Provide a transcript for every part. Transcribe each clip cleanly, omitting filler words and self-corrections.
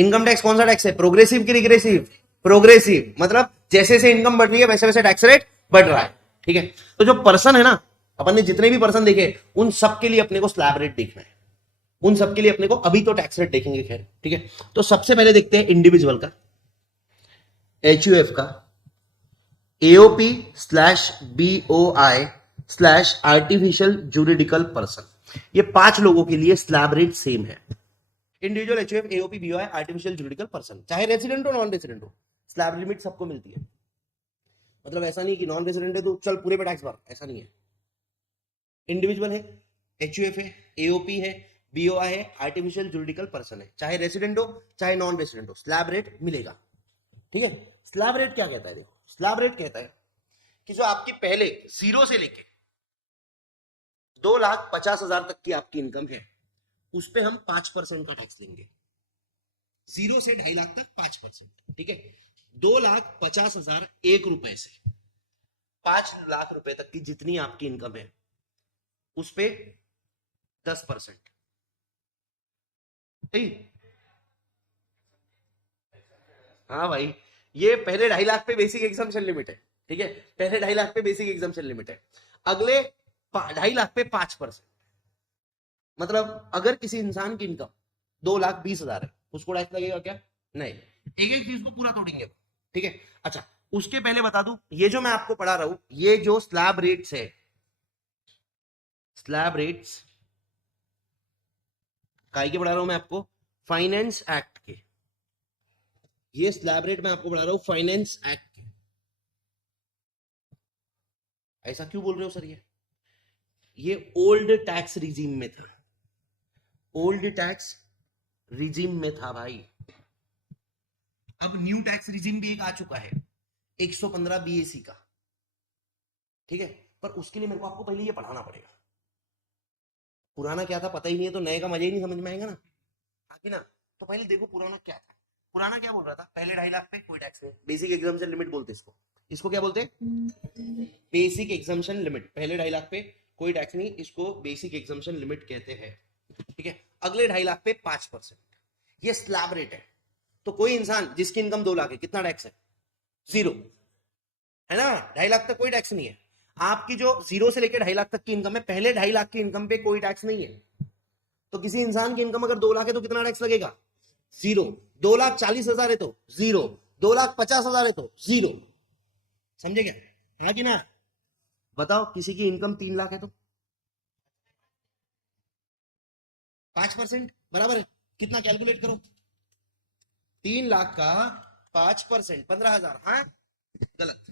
Income tax कौन सा tax है, प्रोग्रेसिव की रिग्रेसिव, प्रोग्रेसिव, मतलब जैसे जैसे इनकम बढ़ रही है वैसे वैसे टैक्स रेट बढ़ रहा है, ठीक है। तो जो पर्सन है ना, अपन ने जितने भी पर्सन देखे उन सब के लिए अपने को स्लैब रेट देखना है, उन सब के लिए अपने को अभी तो टैक्स रेट देखेंगे, खैर ठीक है। तो सबसे पहले देखते हैं इंडिविजुअल का, एचयूएफ का, AOP slash BOI slash artificial juridical person, ये 5 लोगों के लिए स्लैब रेट सेम है। Individual, HUF, AOP, BOI, artificial juridical person, चाहे रेजिडेंट हो नॉन रेजिडेंट हो, स्लैब लिमिट सबको मिलती है। मतलब ऐसा नहीं कि नॉन रेजिडेंट है तो चल पूरे पे टैक्स भर, ऐसा नहीं है। इंडिविजुअल है, एचयूएफ है, एओपी है, बीओआई है, आर्टिफिशियल जुरिडिकल पर्सन है, चाहे रेजिडेंट हो चाहे नॉन रेजिडेंट हो, स्लैब रेट मिलेगा, ठीक है। स्लैब रेट क्या कहता है, देखो स्लैब रेट कहता है कि जो आपकी पहले 0 से लेके 2,50,000 तक की आपकी इनकम है, उस पे हम 5% का टैक्स लेंगे। 0 से 2.5 लाख तक 5%, ठीक है। 2,50,000 एक रुपए से 5 लाख रुपए तक की जितनी आपकी इनकम है उस पे 10%, ठीक। हाँ भाई, ये पहले 2.5 लाख पे बेसिक एग्जाम्पशन लिमिट है, ठीक है। पहले 2.5 लाख पे बेसिक एग्जाम्पशन लिमिट है, अगले 2.5 लाख पे 5%। मतलब अगर किसी इंसान की इनकम 2,20,000 है, उसको टैक्स लगेगा क्या, नहीं, एक एक चीज को पूरा तोड़ेंगे, ठीक है। अच्छा, उसके पहले बता दूं, ये जो मैं आपको पढ़ा रहा हूं, ये जो स्लैब रेट्स है, स्लैब रेट्स काय के पढ़ा रहा हूं मैं आपको, फाइनेंस एक्ट के, ये स्लैब रेट मैं आपको पढ़ा रहा हूं फाइनेंस एक्ट के। ऐसा क्यों बोल रहे हो सर, ये ओल्ड टैक्स रिजीम में था, ओल्ड टैक्स रिजीम में था भाई। अब न्यू टैक्स रिजीम भी एक आ चुका है, 115 बीएसी का, ठीक है। पर उसके लिए मेरे को आपको पहले ये पढ़ाना पड़ेगा, पुराना क्या था पता ही नहीं है तो नए का मजा ही नहीं समझ में आएगा ना, आगे ना। तो पहले देखो पुराना क्या था, पुराना क्या बोल रहा था, पहले 2.5 लाख पे कोई टैक्स नहीं, बेसिक एग्जाम्पशन लिमिट बोलते इसको, इसको क्या बोलते हैं, बेसिक एग्जाम्पशन लिमिट। पहले 2.5 लाख पे कोई टैक्स नहीं, इसको बेसिक एग्जाम्पशन लिमिट कहते हैं, ठीक है। अगले 2.5 लाख पे 5%, ये स्लैब रेट है। तो कोई इंसान जिसकी इनकम 2 लाख है, कितना टैक्स है, 0 है ना, 2.5 लाख तक कोई टैक्स नहीं है। आपकी जो 0 से लेकर 2.5 लाख तक की इनकम है, पहले 2.5 लाख की इनकम पे कोई टैक्स नहीं है। तो किसी इंसान की इनकम अगर 2 लाख है तो कितना टैक्स लगेगा, 0। 2,40,000 है तो 0, 2,50,000 है तो 0, समझे क्या, है कि ना। बताओ किसी की इनकम 3 लाख है तो 5% बराबर है, कितना कैलकुलेट करो, 3 लाख का 5%, 15,000, हाँ गलत,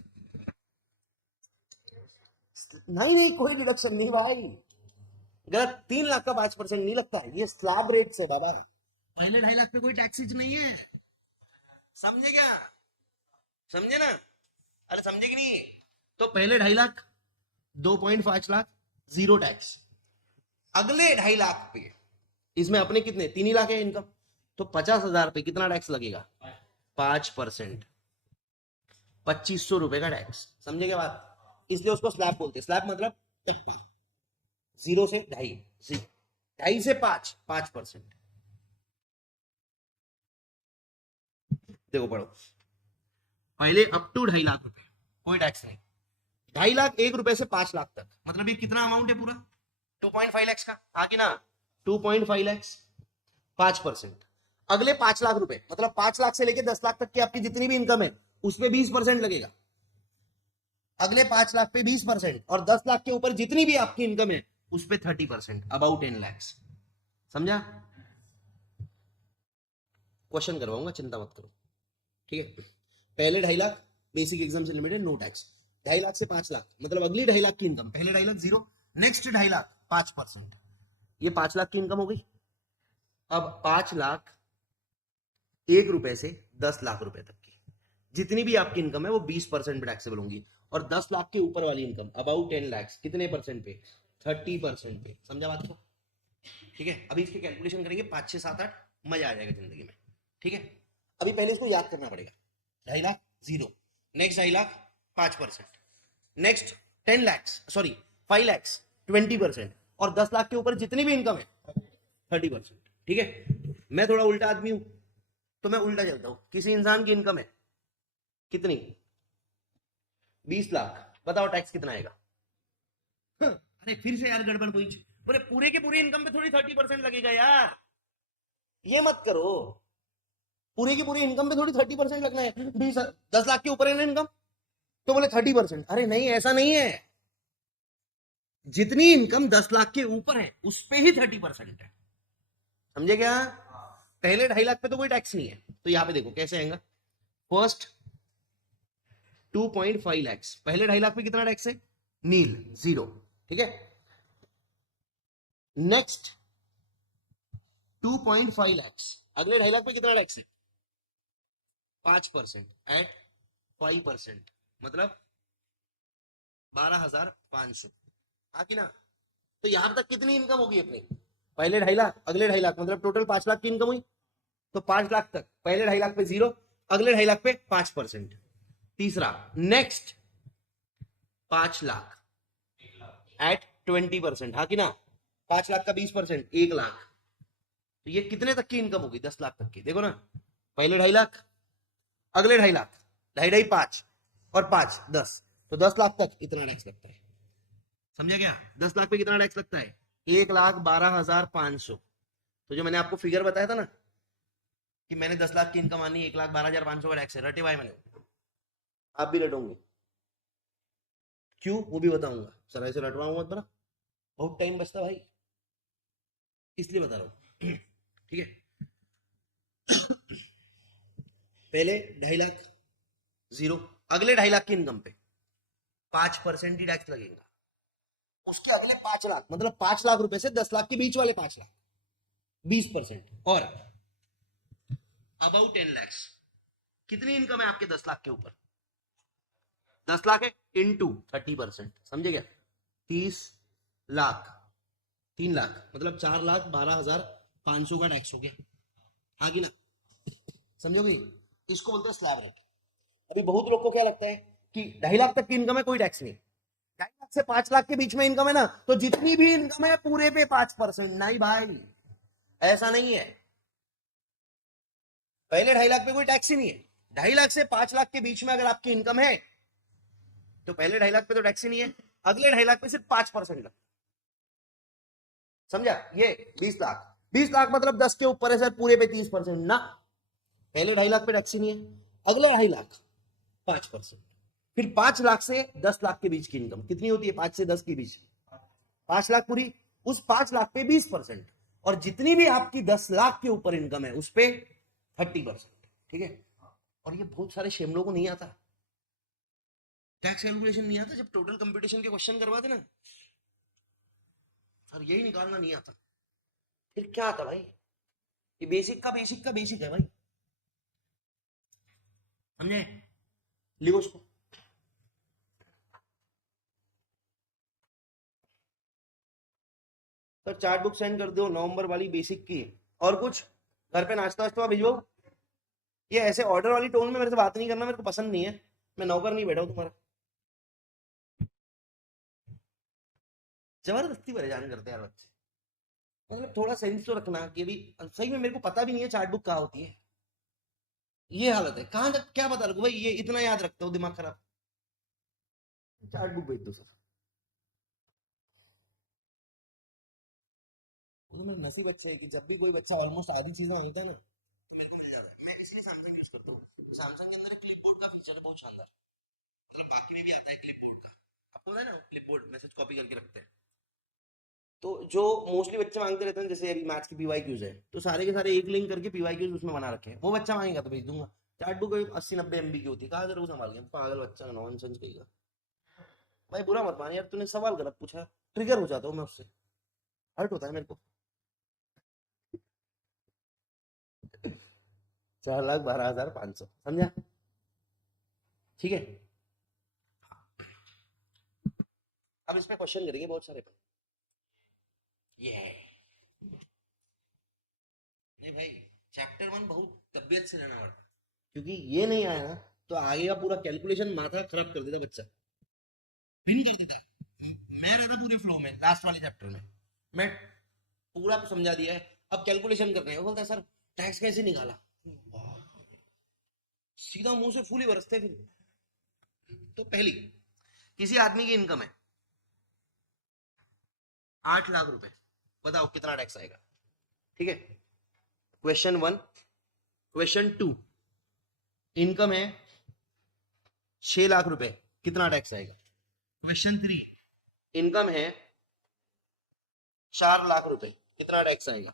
नहीं नहीं कोई डिडक्शन नहीं भाई, गलत। 3 लाख का 5% नहीं लगता है, ये स्लैब रेट से बाबा, पहले 2.5 लाख पे कोई टैक्स नहीं है, समझे क्या, समझे ना, अरे समझे कि नहीं। तो पहले 2.5 लाख, 2.5 लाख, 0 टैक्स। अगले 2.5 लाख पे, इसमें अपने कितने 3 ही लाख है इनकम, तो 50,000 पे कितना टैक्स लगेगा, 5%, 2,500 रुपए का टैक्स, समझे क्या बात। इसलिए उसको स्लैब बोलते हैं, स्लैब मतलब टप्पा, 0 से 2.5, 2.5 से 5, 5%। देखो पढ़ो, पहले अप टू 2.5 लाख रुपए कोई टैक्स नहीं, 2.5 लाख 1 रुपए से 5 लाख तक, मतलब ये कितना अमाउंट है पूरा, 2.5 लैक्स का, हाँ कि ना, 2.5 लैक्स, 5%। अगले 5 लाख रुपए, मतलब 5 लाख से लेके 10 लाख तक की आपकी जितनी भी इनकम है उस पर 20% लगेगा। अगले 5 लाख पे 20%, और 10 लाख के ऊपर जितनी भी आपकी इनकम है उस पर 30%, अबाउट 10 लैक्स, समझा। क्वेश्चन करवाऊंगा, चिंता मत करो, ठीक है। पहले 2.5 लाख बेसिक एग्जाम से लिमिटेड, नो टैक्स। 2.5 लाख से 5 लाख, मतलब अगली 2.5 लाख की इनकम, पहले 2.5 लाख 0, नेक्स्ट 2.5 लाख 5%, ये 5 लाख की इनकम हो गई। अब 5 लाख 1 रुपए से 10 लाख रुपए तक की जितनी भी आपकी इनकम है वो 20% पे टैक्सेबल होंगी, और 10 लाख के ऊपर वाली इनकम अबाउट 10 लाख कितने परसेंट पे, 30% पे, समझा बात को, ठीक है। अभी इसके कैलकुलेशन करेंगे 5, 6, 7, 8, मजा आ जाएगा जिंदगी में, ठीक है। अभी पहले इसको याद करना पड़ेगा, 2.5 lakh 0, next 2.5 lakh 5%, next 10 lakh, sorry 5 lakh 20%, और 10 लाख के ऊपर जितनी भी इनकम है 30%, ठीक है। मैं थोड़ा उल्टा आदमी हूं, तो मैं उल्टा चलता हूं, किसी इंसान की इनकम है कितनी, 20 लाख, बताओ टैक्स कितना आएगा? अरे फिर से यार गड़बड़ हुई, बोले पूरे के पूरे इनकम पे थोड़ी 30% लगेगा यार, ये मत करो, पूरे की पूरी इनकम पे थोड़ी 30% लगना है, 10 लाख के ऊपर है ना इनकम, तो बोले 30%, अरे नहीं ऐसा नहीं है, जितनी इनकम 10 लाख के ऊपर है उस पे ही 30% है, समझे क्या? पहले 2.5 लाख पे तो कोई टैक्स नहीं है, तो यहां पे देखो कैसे आएगा, फर्स्ट 2.5 लाख, पहले 2.5 लाख पे कितना टैक्स है, नील, जीरो, ठीक है। नेक्स्ट 2.5 लाख, अगले 2.5 लाख पे कितना टैक्स है, 5% एट 5%, मतलब 12,500, आगे ना, तो यहां तक कितनी इनकम होगी अपनी, पहले 2.5 लाख अगले 2.5 लाख, मतलब टोटल 5 लाख की इनकम हुई, तो 5 लाख तक पहले 2.5 लाख पे जीरो, अगले 2.5 लाख पे 5%। तीसरा नेक्स्ट 5 लाख एट 20%, हाँ कि ना, 5 लाख का 20%, 1 लाख, तो ये कितने तक की इनकम होगी, 10 लाख तक की, देखो ना, पहले 2.5 लाख अगले 2.5 लाख, 2.5 5 और 5 10, तो 10 लाख तक इतना टैक्स लगता है, समझा क्या? 10 लाख पे कितना टैक्स लगता है, 1,12,500, तो जो मैंने आपको फिगर बताया था ना कि मैंने 10 लाख की इनकम आनी, 1,12,500 का टैक्स है, रटे भाई मैंने, आप भी रटोगे, क्यों वो भी बताऊंगा, सर ऐसे रटवाऊंगा मत बना, बहुत टाइम बचता भाई, इसलिए बता रहा हूं। ठीक है, पहले 2.5 लाख जीरो, अगले 2.5 लाख की इनकम पे 5% ही टैक्स लगेगा, उसके अगले 5 लाख, मतलब 5 लाख रुपए से 10 लाख के बीच वाले 5 लाख 20%, और अबाउट 10 लाख, कितनी इनकम है आपके 10 लाख के ऊपर, 10 लाख है इंटू 30%, समझे क्या, 30 लाख, 3 लाख, मतलब 4,12,500 का टैक्स हो गया, आगे ना, समझोगे, इसको बोलते हैं स्लैब रेट। अभी बहुत लोग को क्या लगता है कि 2.5 लाख तक की इनकम है कोई टैक्स नहीं, 2.5 लाख से 5 लाख के बीच में इनकम है ना, तो जितनी भी इनकम है पूरे पे 5%, नहीं भाई ऐसा नहीं है, पहले 2.5 लाख पे कोई टैक्स ही नहीं है, 2.5 लाख से 5 लाख के बीच में अगर आपकी इनकम है तो पहले 2.5 लाख पे तो टैक्स ही नहीं है, अगले 2.5 लाख पे सिर्फ 5% लगता, समझा? ये 20 लाख, 20 लाख मतलब 10 के ऊपर है सर, पूरे पे 30% ना, पहले 2.5 लाख पे टैक्स ही नहीं है, अगले 2.5 लाख 5%, फिर 5 लाख से 10 लाख के बीच की इनकम कितनी होती है, 5 से 10 के बीच 5 लाख पूरी, उस 5 लाख पे 20%, और जितनी भी आपकी 10 लाख के ऊपर इनकम है उस पे 30%, ठीक है। और ये बहुत सारे शेमलों को नहीं आता, टैक्स कैलकुलेशन नहीं आता, जब टोटल कंपटीशन के क्वेश्चन करवाते ना, सर यही निकालना नहीं आता, फिर क्या आता भाई, ये बेसिक का बेसिक का बेसिक है भाई, समझे? लिखो उसको, सर चार्ट बुक सेंड कर दो नवंबर वाली बेसिक की, और कुछ घर पे नाश्ता वास्ता भिजो, ये ऐसे ऑर्डर वाली टोन में मेरे से बात नहीं करना, मेरे को पसंद नहीं है, मैं नौकर नहीं बैठा हूं तुम्हारा, जबरदस्ती परेशान करते हैं यार बच्चे, मतलब थोड़ा सेंस तो रखना कि अभी सही में मेरे को पता भी नहीं है चार्ट बुक कहाँ होती है, ये हालत है, कहाँ तक क्या पता रखो भाई, ये इतना याद रखता हूँ दिमाग खराब, चार्ट बुक भेज दो सर, वो तो मेरा नसीब अच्छा है कि जब भी कोई बच्चा ऑलमोस्ट आधी चीजें मांगता है ना, तो मेरे को मिल जाता है, मैं इसलिए सैमसंग यूज करता हूँ, सैमसंग के अंदर एक क्लिप बोर्ड का फीचर है बहुत शानदार, मतलब बाकी में भी आता है क्लिप बोर्ड का, आपको पता है ना क्लिप बोर्ड मैसेज कॉपी करके रखते हैं, तो जो मोस्टली बच्चे मांगते रहते हैं, जैसे अभी मैथ्स की पीवाई क्यूज है, तो सारे के सारे एक लिंक करके पीवाई क्यूज उसमें बना रखे हैं, वो बच्चा मांगेगा तो भेज दूंगा, चार्ट बुक 80-90 MB की होती है, कहाँ जरूर संभाल के, पागल बच्चा, नॉनसेंस कहेगा, भाई बुरा मत मान यार, तूने सवाल गलत पूछा, ट्रिगर हो जाता हूँ मैं उससे, हर्ट होता है मेरे को, 4,12,500, समझा? ठीक है, अब इस पे क्वेश्चन करेंगे बहुत सारे, ये नहीं भाई, चैप्टर 1 बहुत तबियत से लेना पड़ता, क्योंकि ये नहीं आया ना तो आगे का पूरा कैलकुलेशन माथा खराब कर देता बच्चा, पिन कर देता, मैं रहता पूरे फ्लो में, लास्ट वाले चैप्टर में मैं पूरा समझा दिया है, अब कैलकुलेशन कर रहे हैं, वो बोलता है सर टैक्स कैसे निकाला, सीधा मुंह से फूली बरसते फिर। तो पहली, किसी आदमी की इनकम है 8 लाख रुपए, बताओ कितना टैक्स आएगा? ठीक है, क्वेश्चन 1। क्वेश्चन 2, इनकम है 6 लाख रुपए, कितना टैक्स आएगा? क्वेश्चन 3, इनकम है 4 लाख रुपए, कितना टैक्स आएगा?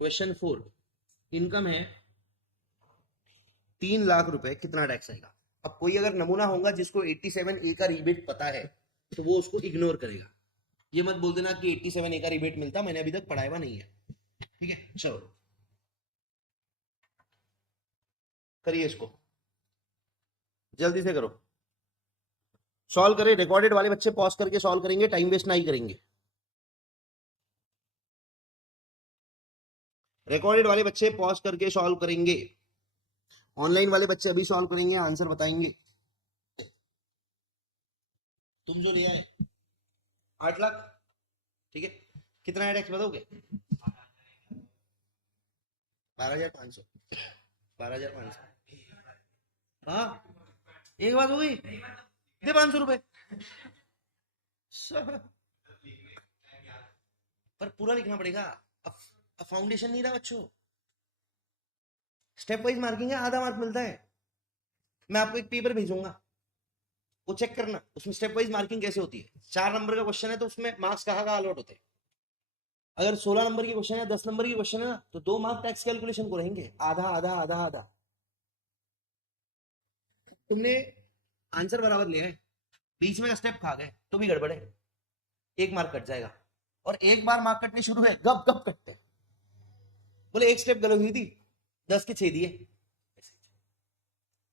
क्वेश्चन 4, इनकम है 3 लाख रुपए, कितना टैक्स आएगा? अब कोई अगर नमूना होगा जिसको 87A का रिबेट पता है तो वो उसको इग्नोर करेगा। ये मत बोल देना कि 87A का रिबेट मिलता, मैंने अभी तक पढ़ाया हुआ नहीं है। ठीक है, चलो करिए इसको, जल्दी से करो, सॉल्व करें। रिकॉर्डेड वाले बच्चे पॉज करके सॉल्व करेंगे, टाइम वेस्ट नहीं करेंगे। रिकॉर्डेड वाले बच्चे पॉज करके सॉल्व करेंगे, ऑनलाइन वाले बच्चे अभी सॉल्व करेंगे, आंसर बताएंगे। तुम जो ले आए 8 लाख, ठीक है, कितना है टैक्स बताओगे? 12,500, 12,500। हाँ, एक बात हो गई, दे 500 रुपए। पर पूरा लिखना पड़ेगा, अब फाउंडेशन नहीं रहा बच्चों, स्टेप वाइज मार्किंग है, आधा मार्क मिलता है। मैं आपको एक पेपर भेजूंगा, वो चेक करना, उसमें स्टेप वाइज मार्किंग कैसे होती है। 4 नंबर का क्वेश्चन है तो उसमें मार्क्स कहाँ कहाँ अलॉट होते हैं। अगर 16 नंबर की क्वेश्चन है, 10 नंबर की क्वेश्चन है ना, तो 2 मार्क टैक्स कैलकुलेशन को रहेंगे, आधा आधा आधा आधा। तुमने आंसर बराबर लिया है, बीच में का स्टेप खा गए तो भी गड़बड़ है, 1 मार्क कट जाएगा। और एक बार मार्क कटने शुरू है, गप गप कटते हैं। बोले एक स्टेप गलत हुई थी, 10 के 6 दिए।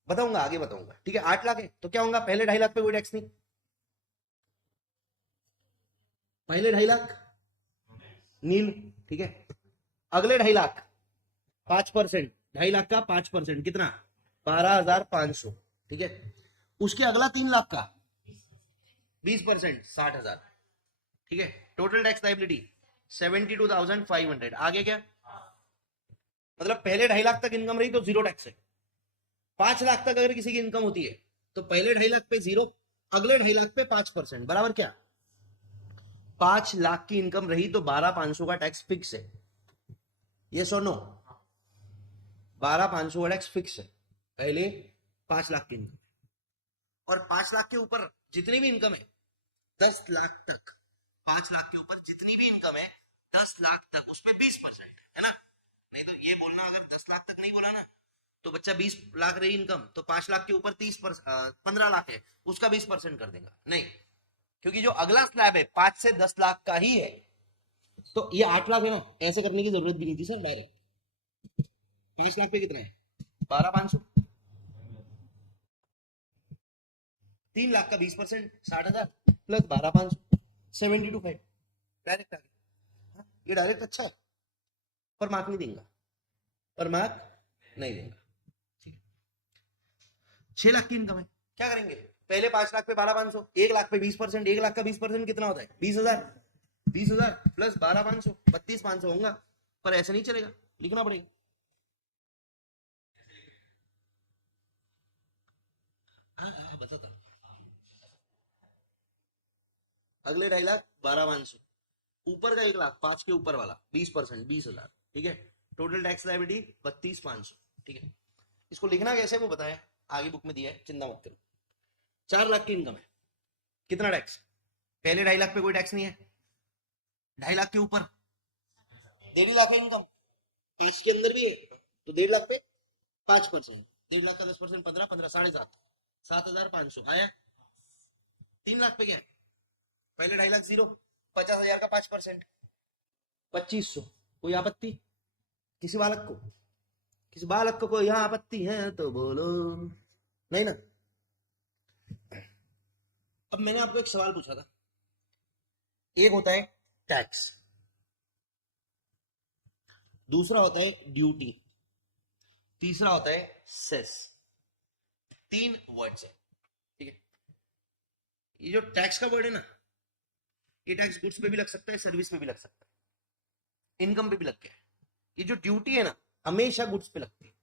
बताऊंगा, आगे बताऊंगा। ठीक है, 8 लाख है तो क्या होगा, पहले 2.5 लाख पे कोई टैक्स नहीं, पहले 2.5 लाख नील। ठीक है, अगले 2.5 लाख 5%, 2.5 लाख का 5% कितना, 12,500। ठीक है, उसके अगला 3 लाख का 20%, 60,000। ठीक है, टोटल टैक्स लाइबिलिटी 72,500। आगे क्या, मतलब पहले 2.5 लाख तक इनकम रही तो जीरो टैक्स है। 5 लाख तक अगर किसी की इनकम होती है तो पहले 2.5 लाख पे जीरो, अगले 2.5 लाख पे 5%, बराबर क्या, 5 लाख की इनकम रही तो 12,500 का टैक्स फिक्स है। ये सुनो, 12,500 का टैक्स फिक्स है पहले 5 लाख की इनकम। और 5 लाख के ऊपर जितनी भी इनकम है 10 लाख तक, 5 लाख के ऊपर जितनी भी इनकम है 10 लाख तक, उसमें 20% है ना। नहीं तो ये बोलना, अगर 10 लाख तक नहीं बोला ना तो बच्चा 20 लाख रही इनकम तो 5 लाख के ऊपर 15 लाख है, उसका 20% कर देगा। नहीं, क्योंकि जो अगला स्लैब है 5 से 10 लाख का ही है, तो ये 8 लाख है ना, ऐसे करने की जरूरत भी नहीं थी सर। डायरेक्ट 5 लाख पे कितना है, 12,500, 3 लाख का 20%, 60,000 प्लस 12,500, 72,500 डायरेक्ट आ गया। ये डायरेक्ट अच्छा है, पर मार्क नहीं देगा, पर मार्क नहीं देगा। ठीक है, 6 लाख की इनकम है, क्या करेंगे, पहले 5 लाख पे 12,500, 1 लाख पे 20%, 1 लाख का 20% कितना होता है, 20,000, 20,000 प्लस 12,500, 32,500 होगा। पर ऐसे नहीं चलेगा, लिखना पड़ेगा। हाँ बताता, अगले 2.5 लाख 12,500, ऊपर का 1 लाख 5 के ऊपर वाला 20%, 20,000। ठीक है, टोटल टैक्स लायबिलिटी 32,500। ठीक है, इसको लिखना कैसे वो बताया, आगे बुक में दिया है, चिंता मत करो। 4 लाख की इनकम है, कितना टैक्स, पहले 2.5 लाख पे कोई टैक्स नहीं है, 2.5 लाख के ऊपर 1.5 लाख है इनकम, 5 के अंदर भी है तो 1.5 लाख पे 5%, 1.5 लाख का 10%, 15, 15, 7,500, 7,500 आया। 3 लाख पे क्या है, पहले 2.5 लाख जीरो, 50,000 का 5%, 2,500। कोई आपत्ति किसी बालक को, किसी बालक को कोई यहाँ आपत्ति है तो बोलो, नहीं ना। अब मैंने आपको एक सवाल पूछा था, एक होता है टैक्स, दूसरा होता है ड्यूटी, तीसरा होता है सेस। 3 वर्ड्स है। ठीक है, ये जो टैक्स का वर्ड है ना, ये टैक्स गुड्स पे भी लग सकता है, सर्विस पे भी लग सकता है, इनकम पे भी लग गया है। ये जो ड्यूटी है ना, हमेशा गुड्स पे लगती है,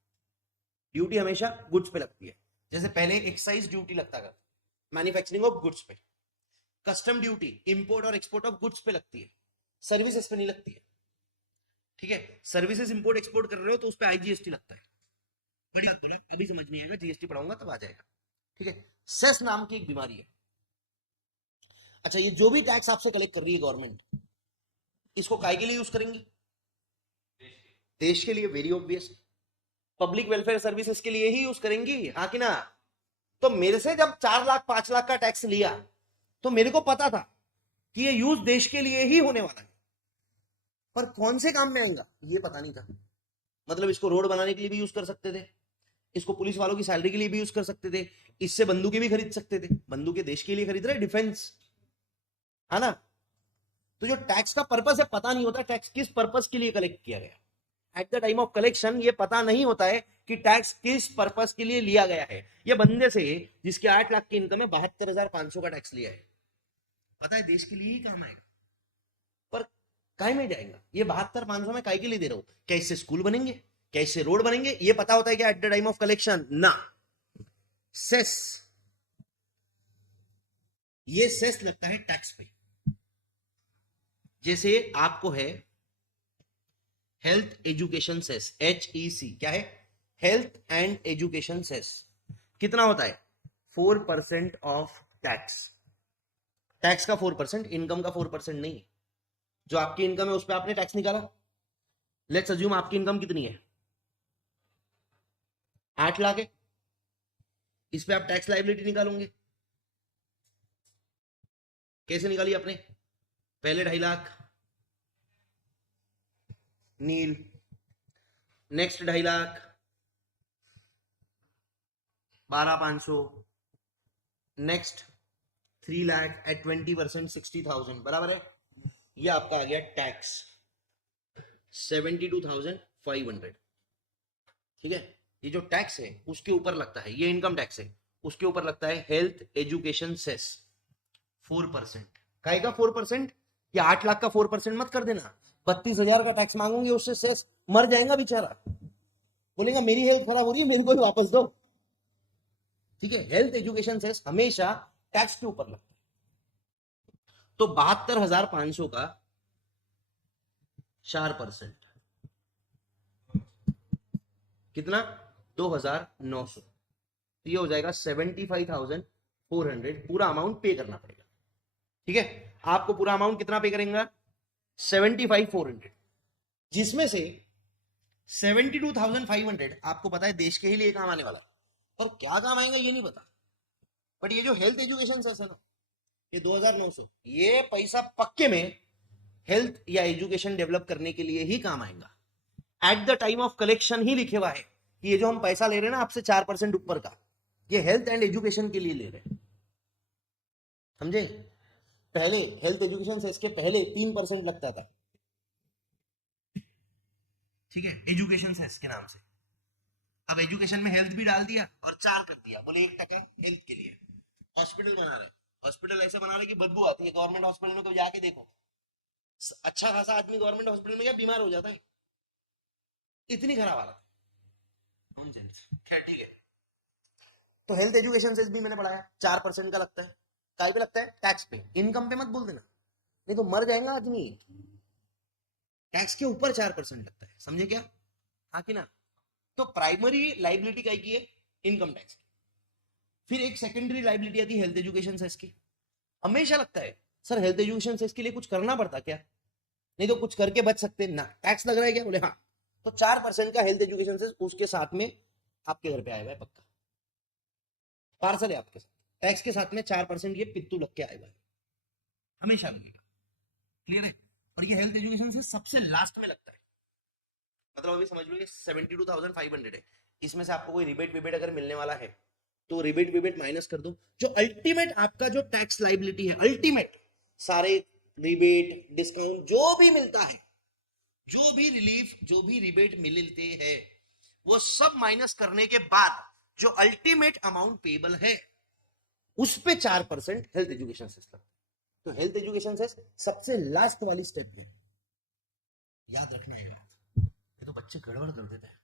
ड्यूटी हमेशा गुड्स पे लगती है। जैसे पहले एक्साइज ड्यूटी लगता था मैन्युफैक्चरिंग ऑफ गुड्स पे, कस्टम ड्यूटी इंपोर्ट और एक्सपोर्ट ऑफ गुड्स पे लगती है, सर्विसेज पे नहीं लगती है। ठीक है, सर्विसेज इंपोर्ट एक्सपोर्ट कर रहे हो तो उस पर आईजीएसटी लगता है। बड़ी बात बोला, अभी समझ नहीं आएगा, जीएसटी पढ़ाऊंगा तब आ जाएगा। ठीक है, सेस नाम की एक बीमारी है। अच्छा, ये जो भी टैक्स आपसे कलेक्ट कर रही है गवर्नमेंट, इसको काय के लिए यूज करेंगी? देश के लिए, very obvious. Public welfare services के लिए ही यूज करेंगी, हाँ कि ना? तो मेरे से जब 4 लाख 5 लाख का टैक्स लिया तो मेरे को पता था कि ये यूज देश के लिए ही होने वाला है, पर कौन से काम में आएगा ये पता नहीं था। मतलब इसको रोड बनाने के लिए भी यूज कर सकते थे, इसको पुलिस वालों की सैलरी के लिए भी यूज कर सकते थे, इससे बंदूकें भी खरीद सकते थे। बंदूकें देश के लिए खरीद रहे, डिफेंस, है ना? तो जो टैक्स का पर्पस है पता नहीं होता, टैक्स किस पर्पस के लिए कलेक्ट किया गया। Eight the time of collection ये पता नहीं होता है कि टैक्स किस पर्पस के लिए लिया गया है। ये बंदे से जिसके 8 लाख की इनकम है 72,500 का टैक्स लिया है, पता है देश के लिए ही काम आएगा, पर काय में जाएगा ये 72,500 में? काय के लिए दे रहा हूं? क्या इससे स्कूल बनेंगे, क्या इससे रोड बनेंगे? ये पता होता है क्या eight the time of collection? ना। सेस, ये सेस लगता है टैक्स पे। जैसे आपको है हेल्थ एजुकेशन सेस, HEC, क्या है? Health and education cess. कितना होता है? 4% ऑफ टैक्स। टैक्स का 4%, इनकम का 4% नहीं। जो आपकी इनकम है उस पर आपने टैक्स निकाला। लेट्स अज्यूम आपकी इनकम कितनी है? 8 लाख है, इस पे आप टैक्स लाइबिलिटी निकालोगे। कैसे निकाली आपने? पहले 2.5 lakh nil, next 2.5 lakh, 12,500, next 3 lakh at 20%, 60,000, बराबर है। ये आपका आ गया टैक्स 72,500। ठीक है, ये जो टैक्स है उसके ऊपर लगता है, ये इनकम टैक्स है, उसके ऊपर लगता है हेल्थ एजुकेशन सेस 4%। का 4%? या 8 लाख का 4% मत कर देना, 32,000 का टैक्स मांगोगे उससे सेस, मर जाएगा बेचारा, बोलेगा मेरी हेल्थ खराब हो रही है, मेरे को भी वापस दो। ठीक है, हेल्थ एजुकेशन सेस हमेशा टैक्स के ऊपर लगता है। तो 72,500 का 4%, कितना? 2,900। ये हो जाएगा 75,400। पूरा अमाउंट पे करना पड़ेगा। ठीक है, आपको पूरा अमाउंट कितना पे करेंगे? 75,400, जिसमें से 72,500 आपको पता है देश के ही लिए काम आने वाला है, पर क्या काम आएगा ये नहीं पता। बट ये जो हेल्थ एजुकेशन सेस है ना, ये 2,900, ये पैसा पक्के में हेल्थ या एजुकेशन डेवलप करने के लिए ही काम आएगा। At the time of collection ही लिखे हुआ है कि ये जो हम पैसा ले रहे हैं ना आपसे 4% ऊपर का, ये हेल्थ एंड एजुकेशन के लिए ले रहे हैं, समझे? पहले हेल्थ एजुकेशन से इसके पहले 3% लगता था, ठीक है, एजुकेशन सेस के नाम से। अब एजुकेशन में हेल्थ भी डाल दिया और 4 कर दिया, बोले 1% हेल्थ के लिए। हॉस्पिटल बना रहे, हॉस्पिटल ऐसे बना रहे कि बदबू आती है। गवर्नमेंट हॉस्पिटल में कभी जाके देखो, अच्छा खासा आदमी गवर्नमेंट हॉस्पिटल में क्या बीमार हो जाता है, इतनी खराब हालत। खैर ठीक है, तो हेल्थ एजुकेशन सेस भी मैंने पढ़ाया, 4% का लगता है। काय पे लगता है? टैक्स पे। इनकम पे मत बोल देना, नहीं तो मर जाएगा आदमी। टैक्स के ऊपर 4% लगता है, समझे क्या? हाँ कि ना? तो प्राइमरी लाइबिलिटी काय की है? इनकम टैक्स की। फिर एक सेकेंडरी लाइबिलिटी आती है हेल्थ एजुकेशन सेस की। हमेशा लगता है सर हेल्थ एजुकेशन सेस के लिए कुछ करना पड़ता क्या? नहीं तो कुछ करके बच सकते ना, टैक्स लग रहा है क्या? बोले हाँ, तो 4% का हेल्थ एजुकेशन सेस उसके साथ में आपके घर पे आएगा, पक्का पार्सल है आपके साथ, टैक्स के साथ में 4% ये पित्तू लग के आएगा, हमेशा लगेगा। क्लियर है? और ये हेल्थ एजुकेशन से सबसे लास्ट में लगता है। मतलब अभी समझ लो ये 72,500 है, इसमें से आपको कोई रिबेट विबेट अगर मिलने वाला है तो रिबेट विबेट माइनस कर दो। जो अल्टीमेट आपका जो टैक्स लाइबिलिटी है, अल्टीमेट सारे रिबेट डिस्काउंट जो भी मिलता है, जो भी रिलीफ, जो भी रिबेट मिलते हैं, वो सब माइनस करने के बाद जो अल्टीमेट अमाउंट पेबल है उस पे 4% हेल्थ एजुकेशन सेस लगता है। तो हेल्थ एजुकेशन सेस सबसे लास्ट वाली स्टेप है, याद रखना है। ये तो बच्चे गड़बड़ कर देते हैं।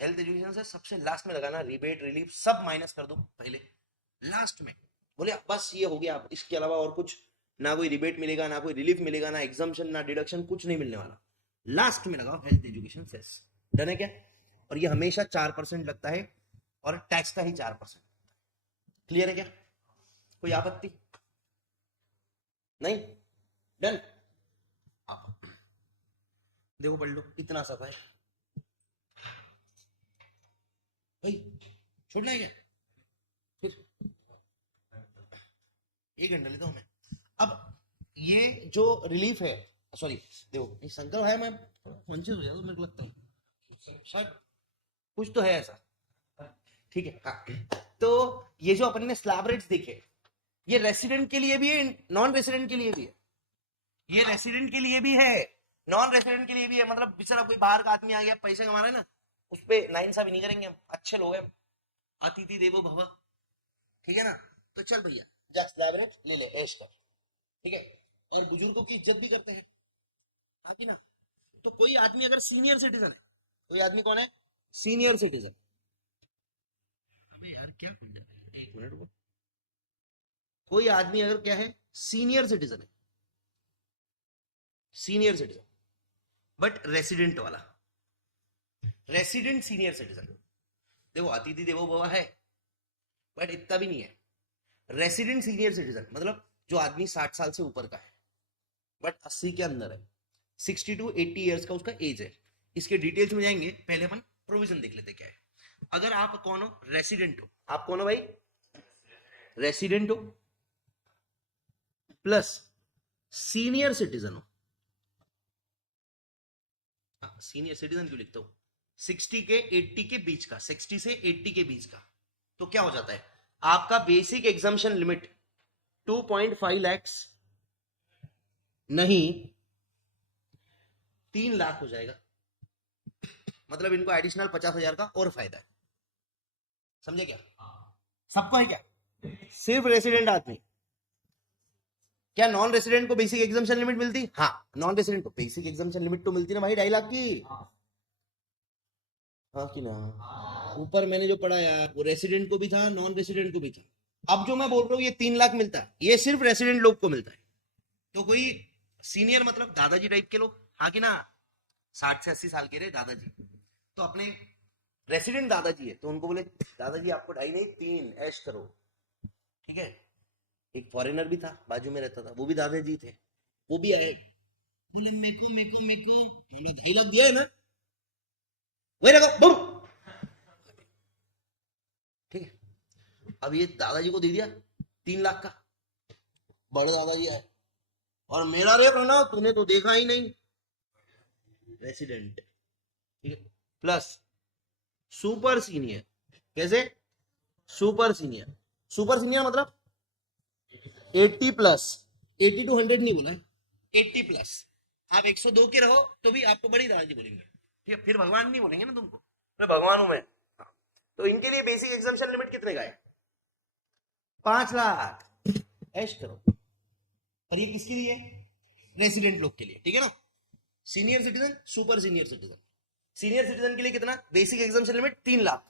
हेल्थ एजुकेशन से सबसे लास्ट में लगाना, रिबेट रिलीफ सब माइनस कर दो पहले, लास्ट में बोले बस ये हो गया, आप इसके अलावा और कुछ, ना कोई रिबेट मिलेगा, ना कोई रिलीफ मिलेगा, ना एग्जाम्शन, ना डिडक्शन, कुछ नहीं मिलने वाला। लास्ट में लगाओ हेल्थ एजुकेशन सेस। डन है क्या? और ये हमेशा 4% लगता है और टैक्स का ही 4%। क्लियर है क्या? कोई आपत्ति नहीं? डन। आप देखो पढ़ लो, इतना सब है भाई, छोड़ना है क्या? फिर 1 घंटा लेता हूं मैं। अब ये जो रिलीफ है, सॉरी देखो संकल्प है, मैं कॉन्शियस हो जाता मेरे को लगता है शायद कुछ तो है ऐसा, ठीक है हाँ। तो ये जो अपन ने स्लैब रेट्स देखे, ये रेसिडेंट के लिए भी है, नॉन रेसिडेंट के लिए भी है। ये रेसिडेंट के लिए भी है, नॉन रेसिडेंट के लिए भी है। मतलब बेचारा कोई बाहर का आदमी आ गया, पैसे कमा रहा है ना, उस पर नाइंसाफी नहीं करेंगे हम, अच्छे लोग हैं, अतिथि देवो भव, ठीक है ना? तो चल भैया जा स्लैब रेट ले ले, ऐश कर, ठीक है? और बुजुर्गों की इज्जत भी करते हैं, आती ना। तो कोई आदमी अगर सीनियर सिटीजन है, कोई आदमी कौन है? Senior citizen. अबे यार क्या, एक मिनट रुको। कोई आदमी अगर क्या है, सीनियर सिटीजन है, सीनियर सिटीजन बट रेसिडेंट वाला, रेसिडेंट सीनियर सिटीजन। देखो अतिथि देवो भव है बट इतना भी नहीं है। रेसिडेंट सीनियर सिटीजन मतलब जो आदमी 60 साल से ऊपर का है बट 80 के अंदर है, 60 to 80 ईयर्स का उसका एज है। इसके डिटेल्स में जाएंगे, पहले अपन प्रोविजन देख लेते क्या है। अगर आप कौन हो? रेसिडेंट हो। आप कौन हो भाई? रेसिडेंट हो प्लस सीनियर सिटीजन हो। सीनियर सिटीजन क्यों लिखता हूं? 60 के 80 के बीच का, 60 से 80 के बीच का। तो क्या हो जाता है आपका बेसिक एग्जाम्शन लिमिट 2.5 lakhs नहीं 3 लाख हो जाएगा। मतलब इनको एडिशनल 50,000 का और फायदा है, समझे क्या? सबको है क्या? सिर्फ रेसिडेंट आदमी। क्या नॉन रेसिडेंट को बेसिक एग्जाम्शन लिमिट मिलती? हाँ, नॉन रेसिडेंट को बेसिक एग्जाम्शन लिमिट तो मिलती ना भाई, 2.5 लाख की। हाँ कि ना? ऊपर मैंने जो पढ़ा यार, वो रेसिडेंट को भी था, नॉन रेसिडेंट को भी था। अब जो मैं बोल रहा हूँ ये 3 लाख मिलता है, ये सिर्फ रेसिडेंट लोग को मिलता है। तो कोई सीनियर मतलब दादाजी टाइप के लोग, हाँ कि ना, 60 से 80 साल के रहे दादाजी, तो अपने रेसिडेंट दादाजी है तो उनको बोले दादाजी आपको 2.5 नहीं 3 ऐश करो, ठीक है? एक फॉरेनर भी था बाजू में रहता था, वो भी दादाजी थे, वो भी आए, बोले मेको मेको मेको, हमने 2.5 लाख दिया है ना, वही रखो बुम, ठीक है? अब ये दादाजी को दे दिया 3 लाख का, बड़े दादाजी आए, और मेरा रेट है ना तूने तो देखा ही नहीं, रेसिडेंट, ठीक है? Plus super senior. कैसे? Super senior. सुपर सीनियर मतलब 80 प्लस, 80 to 100 नहीं बोला है, 80 प्लस। आप 102 के रहो तो भी आपको बड़ी दादाजी बोलेंगे, ठीक है? फिर भगवान नहीं बोलेंगे ना तुमको, अरे भगवान हूं मैं। तो इनके लिए बेसिक एग्जाम्शन लिमिट कितने का है? 5 लाख। ऐश करो। और ये किसके लिए? रेसिडेंट लोग के लिए, ठीक है ना? Senior citizen, super senior citizen. Senior citizen के लिए कितना basic exemption limit? 3 lakh.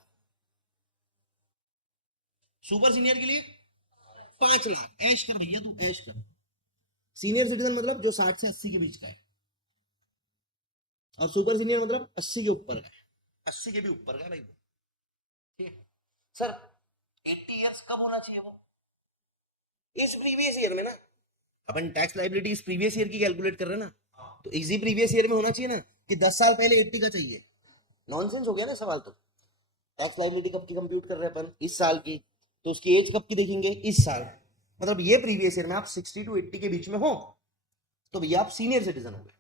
Super senior के लिए 5 लाख। ऐश कर भैया, तू ऐश कर। सीनियर सिटीजन मतलब जो 60 से 80 के बीच का है, और सुपर सीनियर मतलब 80 के ऊपर का है, 80 के भी ऊपर का है भाई, ठीक है? सर 80 ईयर्स कब होना चाहिए? वो इस प्रीवियस ईयर में ना, अपन टैक्स लाइबिलिटी इस प्रीवियस ईयर की कैलकुलेट कर रहे हैं ना, तो इसी प्रीवियस ईयर में होना चाहिए ना कि 10 साल पहले 80 का चाहिए। नॉनसेंस हो गया ना सवाल। तो टैक्स लाइबिलिटी कब की कंप्यूट कर रहे हैं अपन? इस साल की। तो उसकी एज कब की देखेंगे? इस साल। मतलब ये प्रीवियस ईयर में आप 60 to 80 के बीच में हो तो भैया आप सीनियर सिटीजन हो गए,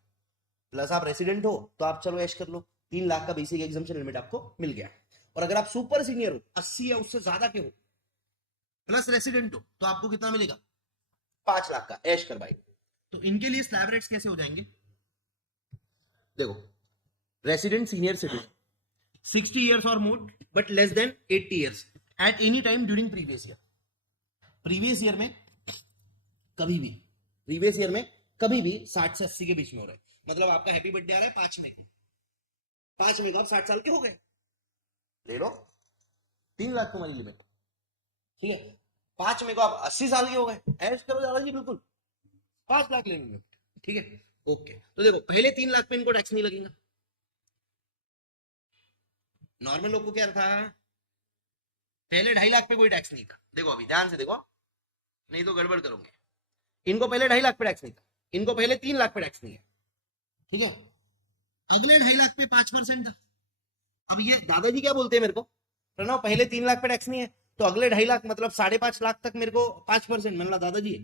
प्लस आप रेसिडेंट हो तो आप चलो ऐश कर लो, 3 लाख का बेसिक एग्जाम्शन लिमिट आपको मिल गया। और अगर आप सुपर सीनियर हो, 80 या उससे ज्यादा के हो, प्लस रेसिडेंट हो, तो आपको कितना मिलेगा? 5 लाख का। ऐश कर भाई। तो इनके लिए स्लैब रेट्स कैसे हो जाएंगे? देखो, resident senior citizen 60 years or more but less than 80 years at any time during previous year। Previous year में कभी भी, प्रीवियस ईयर में कभी भी 60 से 80 के बीच में हो रहा है। मतलब आपका हैप्पी बर्थडे आ रहा है 5 मई को, 5 मई को आप 60 साल के हो गए, ले लो, 3 लाख तुम्हारी लिमिट, ठीक है। 5 में को आप 80 साल के हो गए, ऐश करो दादाजी बिल्कुल, 5 लाख ले लेंगे, ठीक है। ओके, तो देखो पहले 3 लाख पे इनको टैक्स नहीं लगेगा। नॉर्मल लोग को क्या था, पहले 2.5 लाख पे कोई टैक्स नहीं था। देखो अभी ध्यान से देखो, नहीं तो गड़बड़ करोगे। इनको पहले 2.5 लाख पे टैक्स नहीं था, इनको पहले 3 लाख पे टैक्स नहीं है, ठीक है। अगले 2.5 लाख पे 5% था। अब ये दादाजी क्या बोलते हैं मेरे को, प्रणव पहले 3 लाख पे टैक्स नहीं है, तो अगले 2.5 लाख मतलब 5.5 लाख तक मेरे को 5%। मैंने बोला दादाजी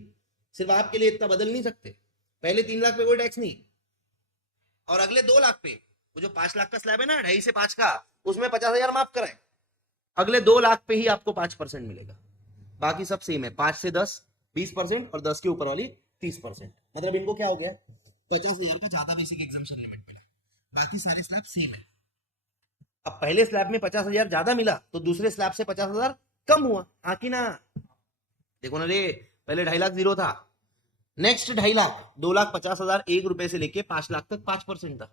सिर्फ आपके लिए इतना बदल नहीं सकते, पहले 3 लाख पे कोई टैक्स नहीं, और अगले 2 लाख पे वो जो 5 लाख का स्लैब है ना, 2.5 से 5 का, उसमें 50,000 माफ कराए, अगले 2 लाख पे ही आपको 5% मिलेगा। बाकी सब सेम है, 5 से 10 20%, और 10 के ऊपर वाली 30%। मतलब इनको क्या हो गया, 50,000 का ज्यादा बेसिक एग्जाम्पशन लिमिट मिला, बाकी सारे स्लैब सेम है। अब पहले स्लैब में 50,000 ज्यादा मिला, तो दूसरे स्लैब से 50,000 कम हुआ, हाँ कि ना। देखो ना रे, पहले 2.5 लाख जीरो था, नेक्स्ट 2.5 लाख 2,50,000 1 रुपए से लेके 5 लाख तक 5% था,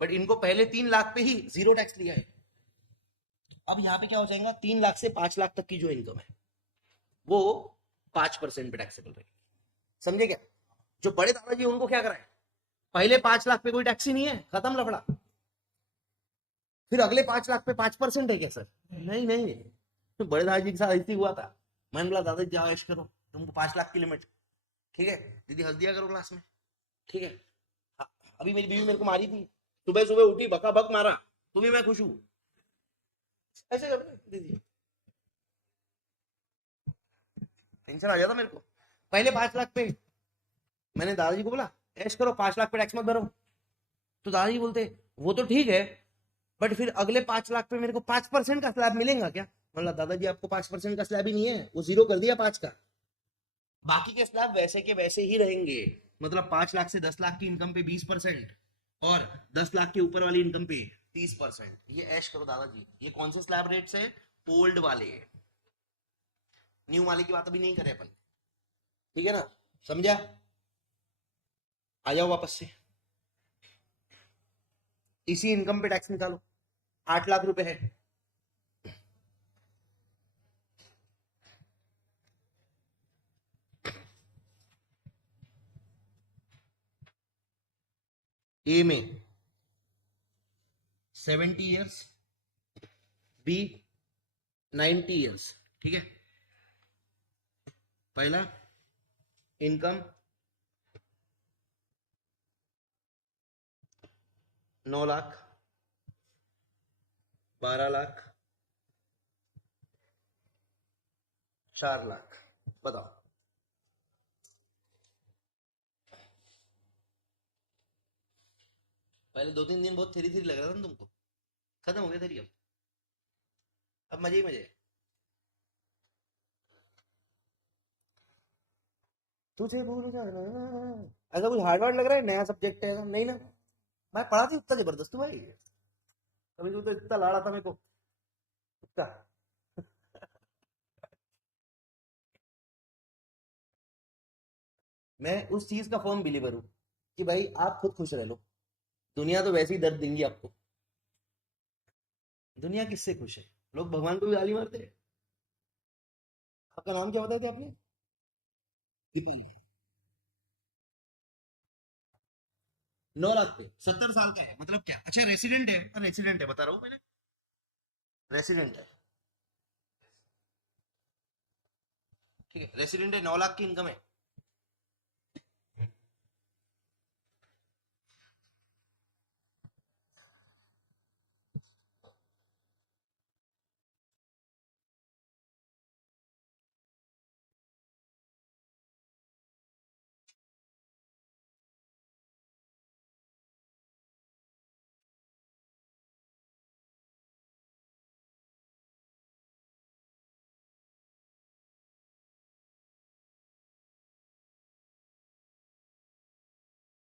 बट इनको पहले 3 लाख पे ही जीरो टैक्स लिया है। अब यहाँ पे क्या हो जाएगा, 3 लाख से 5 लाख तक की जो इनकम है वो 5% पे टैक्सेबल रहेगी, समझे क्या। जो बड़े दादाजी उनको क्या कराए, पहले 5 लाख पे कोई टैक्स ही नहीं है, खत्म लफड़ा। फिर अगले 5 लाख पे 5% है क्या सर, नहीं नहीं, तो बड़े दादाजी के साथ ऐसे ही हुआ था। मैंने बोला दादाजी जाओ ऐश करो, तुमको 5 लाख की लिमिट, ठीक है। दीदी हंस दिया करो क्लास में, ठीक है। हाँ, अभी मेरी बीवी मेरे को मारी थी, सुबह सुबह उठी बका बक मारा, तुम्हें मैं खुश हूँ, ऐसे कर दीदी, टेंशन आ जाता मेरे को। पहले 5 लाख पे मैंने दादाजी को बोला ऐश करो, 5 लाख पे टैक्स मत भरो, तो दादाजी बोलते वो तो ठीक है, बट फिर अगले 5 लाख पे मेरे को 5% का स्लैब मिलेगा क्या। मतलब दादाजी आपको 5% का स्लैब ही नहीं है, वो जीरो कर दिया 5 का, बाकी के स्लैब वैसे के वैसे ही रहेंगे। मतलब 5 लाख से 10 लाख की इनकम पे 20%, और 10 लाख के ऊपर वाली इनकम पे 30%। ये ऐश करो दादाजी, ये कौन से स्लैब रेट से, ओल्ड वाले, न्यू वाले की बात अभी नहीं करे अपन, ठीक है ना, समझा। आ जाओ वापस से, इसी इनकम पे टैक्स निकालो, 8 लाख रुपए है, ए में 70 ईयर्स, बी 90 ईयर्स, ठीक है। पहला इनकम 9 लाख, 12 लाख, 4 लाख, बताओ। पहले 2-3 दिन बहुत थेरी थेरी लग रहा था ना तुमको, खत्म हो गया थेरी, अब मजे ही मजे है। तुझे भूल जाना, ऐसा कुछ हार्ड वर्ड लग रहा है, नया सब्जेक्ट है ऐसा नहीं ना। मैं पढ़ा थी इतना जबरदस्त हूँ भाई, कभी तो इतना लाड़ा था मेरे को इतना। मैं उस चीज का फर्म बिलीवर हूँ कि भाई आप खुद खुश रह लो, दुनिया तो वैसे ही दर्द देंगी आपको। दुनिया किससे खुश है, लोग भगवान को भी गाली मारते हैं। आपका नाम क्या बताया था आपने, दीपक। 9 लाख पे 70 साल का है, मतलब क्या, अच्छा रेसिडेंट है, रेसिडेंट है बता रहा हूँ मैंने, रेसिडेंट है, ठीक है, रेसिडेंट है, 9 लाख की इनकम है।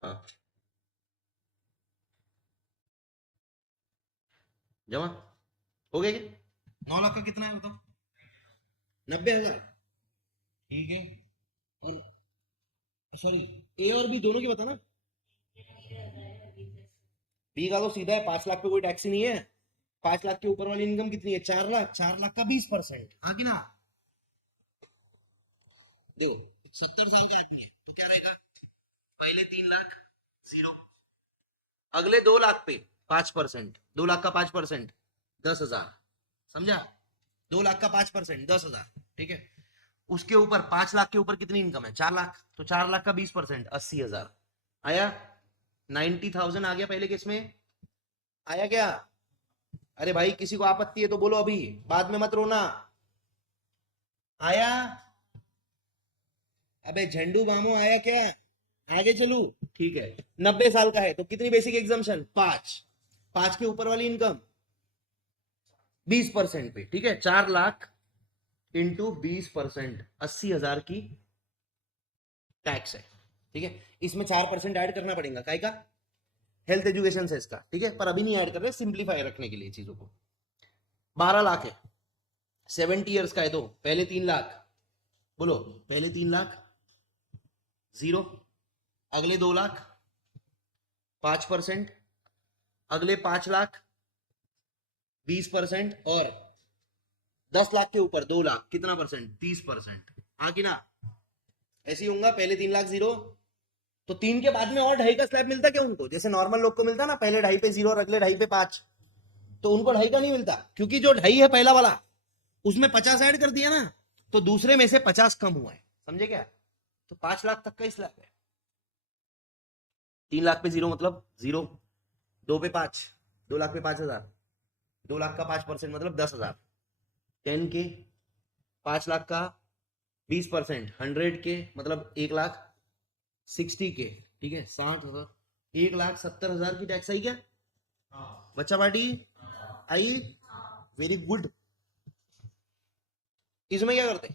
हाँ, जमा हो गया क्या, 9 लाख का कितना है बताओ, 90,000, ठीक है। और सॉरी, ए और बी दोनों की बताना, बी का तो सीधा है, 5 लाख पे कोई टैक्स ही नहीं है, 5 लाख के ऊपर वाली इनकम कितनी है? 4 लाख। 4 लाख का 20%, हाँ कि ना? देखो 70 साल का आदमी है तो क्या रहेगा? पहले 3 लाख जीरो, अगले 2 लाख पे 5%, 2 लाख का 5% 10,000, समझा? 2 लाख का 5% 10,000, ठीक है। उसके ऊपर 5 लाख के ऊपर कितनी इनकम है? 4 लाख, तो 4 लाख का 20% 80,000 आया। 90,000 आ गया पहले केस में, आया क्या? अरे भाई किसी को आपत्ति है तो बोलो, अभी बाद में मत रोना। आया? अबे झंडू मामो आया क्या? आगे चलू, ठीक है। 90 साल का है तो कितनी बेसिक एग्जाम्पशन? 5। 5 के ऊपर वाली इनकम 20% पे, ठीक है। 4 लाख इंटू 20%, 80,000 की टैक्स है, ठीक है। इसमें 4% ऐड करना पड़ेगा, काय का? हेल्थ एजुकेशन से इसका, ठीक है। पर अभी नहीं ऐड कर रहे, सिंप्लीफाई रखने के लिए चीजों को। 12 लाख है, 70 ईयर्स का है, तो पहले 3 लाख, बोलो पहले 3 लाख जीरो, अगले 2 लाख 5%, अगले 5 लाख 20%, और 10 लाख के ऊपर 2 लाख कितना परसेंट? 30%, हाँ कि ना? ऐसे ही होगा। पहले 3 लाख जीरो, तो 3 के बाद में और 2.5 का स्लैब मिलता क्या उनको? जैसे नॉर्मल लोग को मिलता ना, पहले 2.5 पे 0 और अगले 2.5 पे 5, तो उनको 2.5 का नहीं मिलता, क्योंकि जो 2.5 है पहला वाला, उसमें 50 ऐड कर दिया ना, तो दूसरे में से 50 कम हुआ है, समझे क्या? तो 5 लाख तक का स्लैब है। 3 लाख पे 0 मतलब 0, 2 पे 5, 2 लाख पे 5,000, 2 लाख का 5% मतलब 10,000, 10 के, 5 लाख का 20%, 100 के मतलब 1 लाख 60 के, ठीक है, 60,000, 1,70,000 की टैक्स आई क्या? बच्चा पार्टी आई, वेरी गुड। इसमें क्या करते?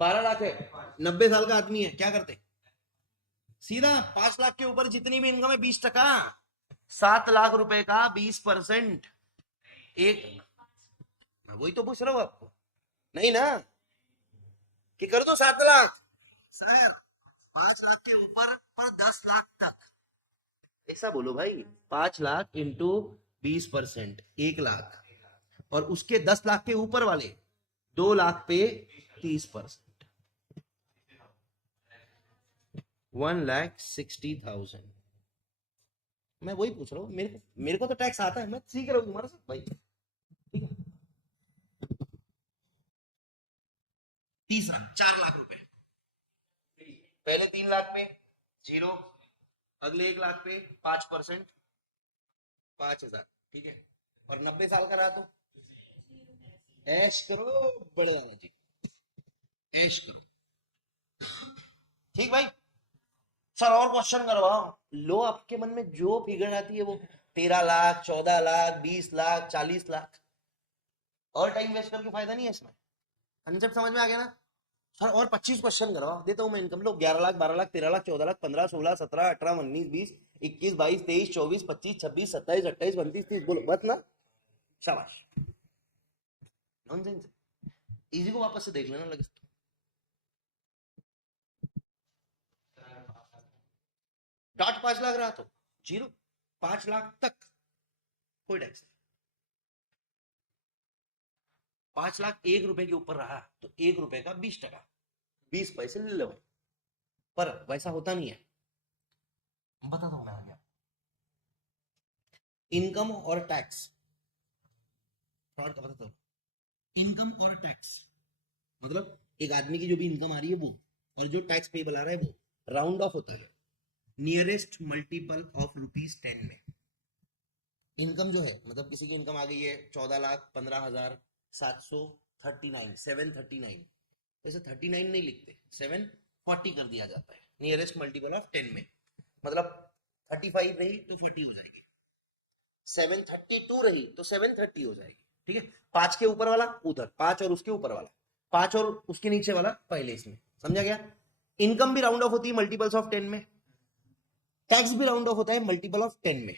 12 लाख है, 90 साल का आदमी है, क्या करते? सीधा 5 लाख के ऊपर जितनी भी इनकम है 20%, 7 लाख रुपए का 20%। एक, मैं वही तो पूछ रहा हूं आपको, नहीं ना कि कर दो 7 लाख? सर 5 लाख के ऊपर पर 10 लाख तक, ऐसा बोलो भाई। 5 लाख इंटू 20%, 1 लाख, और उसके 10 लाख के ऊपर वाले 2 लाख पे 30%, 1,60,000। मैं वही पूछ रहा हूँ, मेरे को तो टैक्स आता है, मैं सीख रहा हूँ तुम्हारे साथ भाई, ठीक है। तीसरा 4 लाख रुपए, पहले 3 लाख पे 0, अगले 1 लाख पे 5%, 5,000, ठीक है। और 90 साल का रहा तो ऐश करो बड़े दादा जी, ऐश करो, ठीक भाई। सर और क्वेश्चन करवाओ, लो आपके मन में जो फिगर आती है वो, 13 लाख, 14 लाख, 20 लाख, 40 लाख, और टाइम वेस्ट करके फायदा नहीं है इसमें। कंसेप्ट समझ में आ गया ना? सर और 25 क्वेश्चन करवाओ, देता हूँ मैं इनकम। लो 11 लाख, 12 लाख, 13 लाख, 14 लाख, 15, 16, 17, 18, 19, 20, 21, 22, 23, 24, 25, 26, 27, 28, 29, 30, बोलो बस ना, शाबाश। नॉनसेंस, इजी को वापस से देख लेना लगे तो। डॉट 5 लाख रहा तो 0, 5 लाख तक कोई टैक्स नहीं। 5 लाख 1 रुपए के ऊपर रहा तो 1 रुपए का 20%, 20 पैसे ले लो। पर वैसा होता नहीं है, बताता हूं मैं आगे। इनकम और टैक्स, फ्रॉड का बताता हूं। इनकम और टैक्स मतलब एक आदमी की जो भी इनकम आ रही है वो, और जो टैक्स पेबल आ रहा है वो राउंड ऑफ होता है नियरेस्ट मल्टीपल ऑफ ₹10 में। इनकम जो है मतलब किसी की इनकम आ गई है 14,15,739, 739, वैसे 39 नहीं लिखते, 740 कर दिया जाता है नियरेस्ट मल्टीपल ऑफ 10 में। मतलब 35 रही तो 40 हो जाएगी, 732 रही तो 730 हो जाएगी, ठीक है। 5 के ऊपर वाला उधर, 5 और उसके ऊपर वाला 5 और उसके नीचे वाला पहले इसमें, समझा गया? इनकम भी राउंड ऑफ होती है मल्टीपल्स ऑफ 10 में, टैक्स भी राउंड ऑफ होता है मल्टीपल ऑफ 10 में,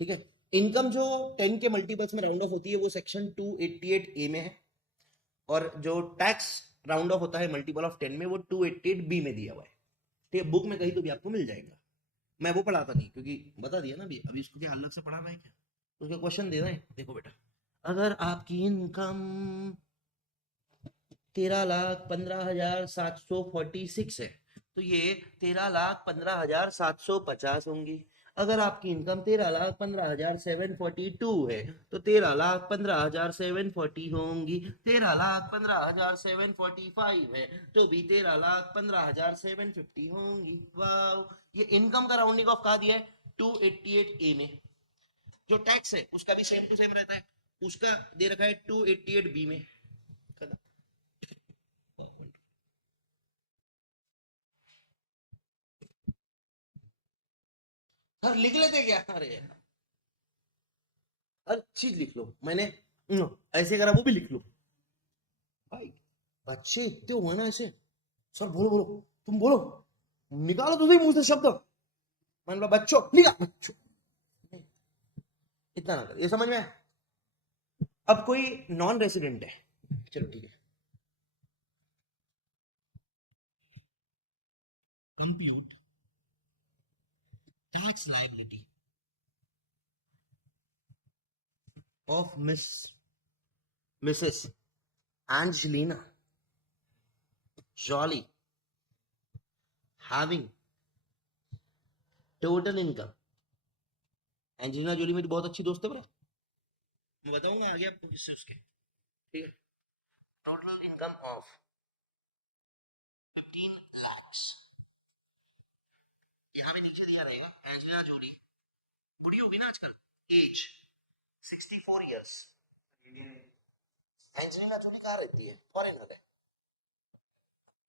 ठीक है। इनकम जो 10 के मल्टीपल्स में राउंड ऑफ होती है वो सेक्शन 288A में है, और जो टैक्स राउंड ऑफ होता है मल्टीपल ऑफ 10 में वो 288B में दिया हुआ है, ठीक है। बुक में कहीं तो भी आपको मिल जाएगा, मैं वो पढ़ाता नहीं क्योंकि बता दिया ना अभी, इसको क्या अलग से पढ़ाना है क्या? उसके क्वेश्चन दे रहे हैं, देखो बेटा, अगर आपकी इनकम 13,15,746 है तो ये 13,15,750 होंगी। अगर आपकी इनकम 13,15,742 है तो 13,15,740 होंगी। 13,15,745 है तो भी 13,15,750 होंगी। वाह, ये इनकम का राउंडिंग ऑफ कहा दिया है 288 ए में। जो टैक्स है उसका भी सेम टू सेम रहता है, उसका दे रखा है 288 बी में। हर लिख लेते क्या? अरे हर चीज लिख लो, मैंने ऐसे करा वो भी लिख लो भाई। बच्चे इतने हुए ना ऐसे, सर बोलो बोलो, तुम बोलो, निकालो तो सही मुंह से शब्द। मैंने बोला बच्चों, लिखा बच्चों, इतना ना कर, ये समझ में आया? अब कोई नॉन रेसिडेंट है, चलो ठीक है, compute tax liability of Mrs Angelina Jolie having total income. Angelina Jolie मेरी बहुत अच्छी दोस्त है बड़ा, मैं बताऊंगा आगे आपको किससे उसके, ठीक है। टोटल इनकम ऑफ 15 lakhs, यहाँ भी नीचे दिया रहेगा एंजेलिना जोली, बुढ़ी होगी ना आजकल, एज 64 इयर्स। एंजेलिना जोली कहाँ रहती है? फॉरेनर है,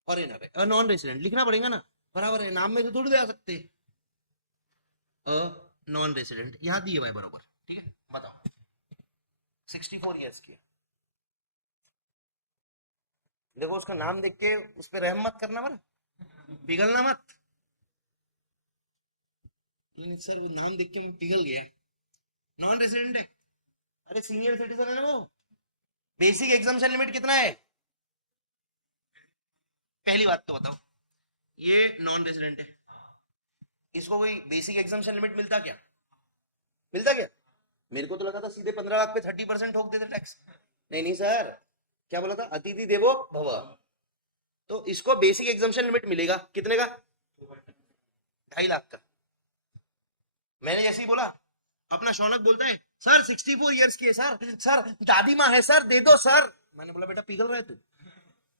फॉरेनर है, नॉन रेसिडेंट लिखना पड़ेगा ना, बराबर है, नाम में तो थोड़ी दे आ सकते, नॉन रेसिडेंट यहाँ दिए हुआ है बराबर, ठीक है। बताओ 64 इयर्स की है। देखो उसका नाम देख के उस पर रहम मत करना, बरा पिघलना मत। सर वो नाम देख के मैं पिघल गया, नॉन रेसिडेंट है, अरे सीनियर सिटीजन है ना वो। बेसिक एग्जामिशन लिमिट कितना है? पहली बात तो बताओ, ये नॉन रेसिडेंट है, इसको कोई बेसिक एग्जामिशन लिमिट मिलता क्या? मिलता क्या? मेरे को तो लगा था सीधे 15 लाख पे 30% ठोक देते टैक्स। नहीं नहीं सर, क्या बोला था? अतिथि देवो भव। तो इसको बेसिक एग्जामिशन लिमिट मिलेगा कितने का? 2.5 लाख का। मैंने जैसे ही बोला, अपना शौनक बोलता है सर 64 इयर्स की है सर, सर दादी माँ है सर, दे दो सर। मैंने बोला बेटा पिघल रहा है तू,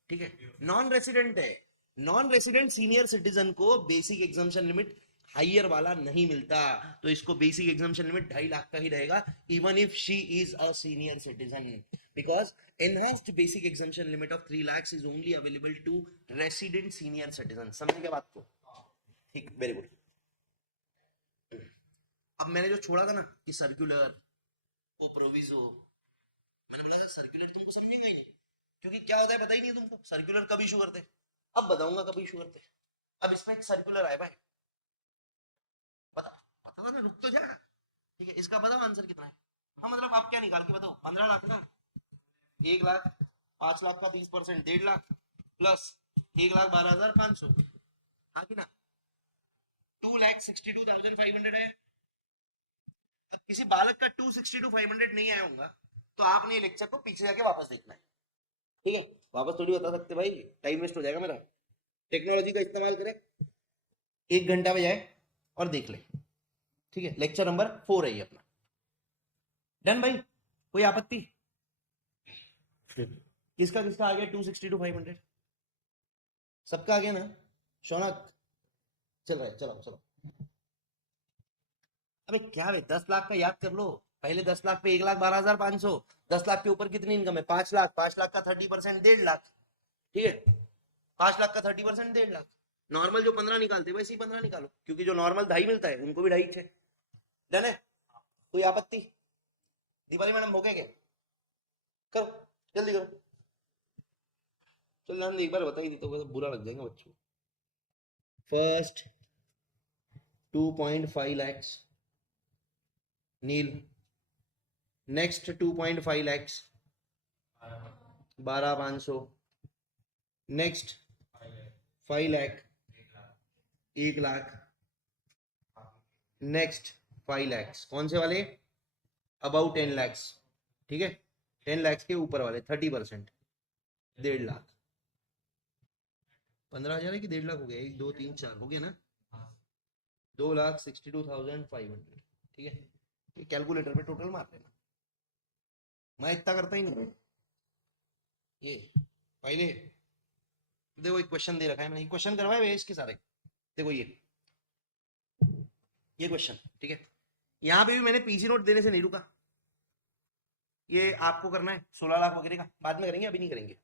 ठीक है, नॉन रेसिडेंट है। नॉन रेसिडेंट सीनियर सिटीजन को बेसिक एग्जामिशन लिमिट हाइयर वाला नहीं मिलता, तो इसको बेसिक एग्जामिशन लिमिट 2.5 लाख का ही रहेगा, even if she is a senior citizen, because enhanced basic exemption limit of 3 lakhs is only available to resident senior citizen. समझ गया बात को? ठीक, वेरी गुड। अब मैंने जो छोड़ा था ना कि सर्कुलर वो प्रोविजो, मैंने बोला था सर्कुलर तुमको समझेगा ही नहीं, क्योंकि क्या होता है पता ही नहीं है तुमको, सर्कुलर कब इशू करते। अब बताऊंगा कब इशू करते। अब इसमें एक सर्कुलर आया भाई, बता, पता था ना, रुक तो जा, ठीक है, इसका बताओ आंसर कितना है। हाँ मतलब आप क्या निकाल के बताओ, 15 लाख ना, 1 लाख, 5 लाख का 30%, 1.5 लाख प्लस 1,12,500, हाँ कि ना, 2,62,500 है। अब किसी बालक का 262,500 नहीं आया होगा तो आपने ये लेक्चर को पीछे जाके वापस देखना है, ठीक है, वापस थोड़ी बता सकते भाई, टाइम वेस्ट हो जाएगा मेरा। टेक्नोलॉजी का इस्तेमाल करें, 1 घंटा बजाए और देख ले, ठीक है। लेक्चर नंबर 4 है ये अपना, डन भाई, कोई आपत्ति? किसका किसका आ गया 262,500? सबका आ गया ना? शौनक चल रहा है, चलो चलो। अबे क्या है, 10 लाख का याद कर लो, पहले 10 लाख पे 1,12,500, 10 लाख के ऊपर कितनी इनकम है? 5 लाख, 5 लाख का 30% 1.5 लाख, ठीक है, 5 लाख का 30% 1.5 लाख। नॉर्मल जो 15 निकालते वैसे ही 15 निकालो, क्योंकि जो नॉर्मल 2.5 मिलता है उनको भी 2.5 थे। डन है, कोई आपत्ति? दीपाली मैडम हो गया क्या? करो, जल्दी करो, चल नाम एक बार बताई दी तो बुरा लग जाएगा बच्चों। First 2.5 lakhs nil, next 2.5 lakhs 12,500, next 5 lakh 1 lakh, next 5 lakhs, कौन से वाले? अबाउट 10 lakhs, ठीक है, 10 lakhs के ऊपर वाले 30%, 1.5 लाख, 15,000 है कि 1.5 लाख हो गया, 1 2 3 4 हो गया ना, 2,62,500, ठीक है, ये कैलकुलेटर पे टोटल मार लेना, मैं इतना करता ही नहीं। ये पहले देखो एक क्वेश्चन दे रखा है मैंने, क्वेश्चन करवाए हुए इसके सारे, देखो ये क्वेश्चन, ठीक है, यहाँ पे भी मैंने पीसी नोट देने से नहीं रुका, ये आपको करना है 16 लाख वगैरह का बाद में करेंगे, अभी नहीं करेंगे।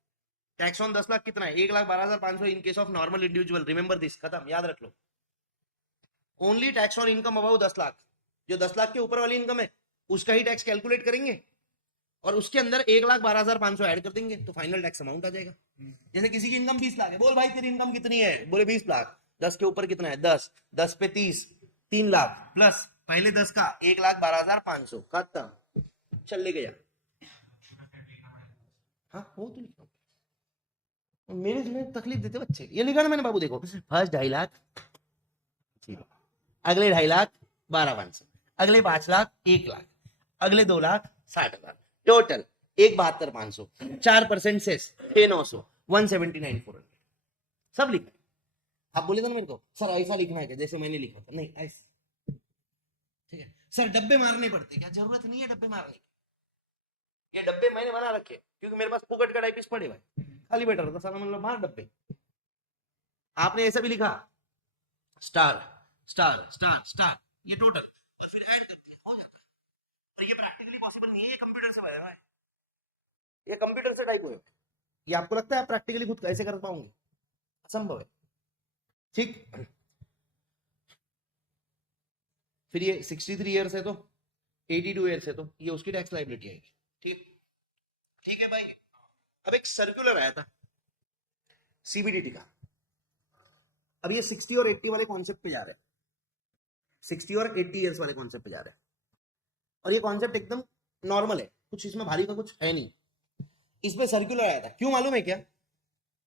टैक्स ऑन 10 लाख कितना है, 1,12,500 in case of normal individual, remember this, खत्म, याद रख लो। Only tax on income above 10 lakh, जो 10 लाख के ऊपर वाली इनकम है उसका ही टैक्स कैलकुलेट करेंगे और उसके अंदर 1,12,500 ऐड कर देंगे तो फाइनल टैक्स अमाउंट आ जाएगा। जैसे किसी की इनकम 20 लाख है, बोल भाई तेरी इनकम कितनी है, बोले 20 लाख, 10 के ऊपर कितना है 10, 10 पे 30, 3 लाख प्लस पहले 10 का 1,12,500, खत्म, चल लेके जा। हाँ वो तो लिखा मेरे में तकलीफ देते बच्चे, ये लिखा ना मैंने बाबू, देखो फर्स्ट 2.5 लाख, अगले 2.5 लाख 12,500, अगले 5 लाख 1 लाख, अगले 2 लाख 60,000, टोटल 1,72,500, 4% सेस 6,900, 179,400, सब लिखा। आप बोले था ना मेरे को सर ऐसा लिखना है क्या जैसे मैंने लिखा था, नहीं ऐसा, ठीक है सर डब्बे मारने पड़ते, क्या जरूरत नहीं है डब्बे मारने की, ये डब्बे मैंने बना रखे क्योंकि मेरे पास पुकट का टाइपिस्ट पड़े हुए, खाली बैठा रहता साला, मतलब मार डब्बे। आपने ऐसा भी लिखा स्टार स्टार स्टार स्टार, ये टोटल और फिर ऐड करते हो जाता है, और ये प्रैक्टिकली पॉसिबल नहीं है, ये कंप्यूटर से बना है, ये कंप्यूटर से टाइप हुए, ये आपको लगता है आप प्रैक्टिकली खुद कैसे कर पाओगे, असंभव है, ठीक। फिर ये 63 ईयर्स है तो 82 ईयर्स है तो ये उसकी टैक्स लायबिलिटी आएगी, ठीक, ठीक है भाई। अब एक सर्कुलर आया था सीबीडीटी का, अब ये 60 और 80 वाले कॉन्सेप्ट पे जा रहे हैं, 60 और 80 ईयर्स वाले कॉन्सेप्ट पे जा रहे हैं, और ये कॉन्सेप्ट एकदम नॉर्मल है, कुछ इसमें भारी का कुछ है नहीं। इसमें सर्कुलर आया था, क्यों मालूम है क्या,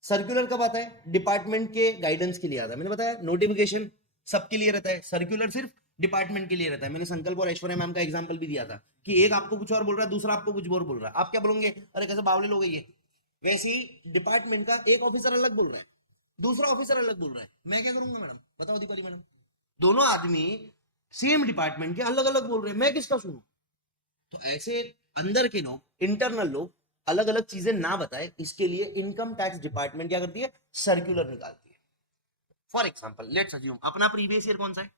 सर्कुलर कब आता है, डिपार्टमेंट के गाइडेंस के लिए आता है, मैंने बताया नोटिफिकेशन सबके लिए रहता है, सर्कुलर सिर्फ डिपार्टमेंट के लिए रहता है। मैंने संकल्प और ऐश्वर्या मैम का एग्जांपल भी दिया था कि एक आपको कुछ और बोल रहा है, दूसरा आपको कुछ और बोल रहा है, आप क्या बोलोगे, अरे कैसे बावले लोग ये, वैसे ही डिपार्टमेंट का एक ऑफिसर अलग बोल रहा है, दूसरा ऑफिसर अलग बोल रहा है, मैं क्या करूंगा मैडम, बताओ दीपाली मैडम, दोनों आदमी सेम डिपार्टमेंट के अलग अलग बोल रहे हैं, मैं किसका सुनूं। तो ऐसे अंदर के लोग, इंटरनल लोग अलग अलग चीजें ना बताए, इसके लिए इनकम टैक्स डिपार्टमेंट क्या करती है, सर्कुलर निकालती है। फॉर एग्जांपल लेट्स अज्यूम अपना प्रीवियस ईयर कौन सा है,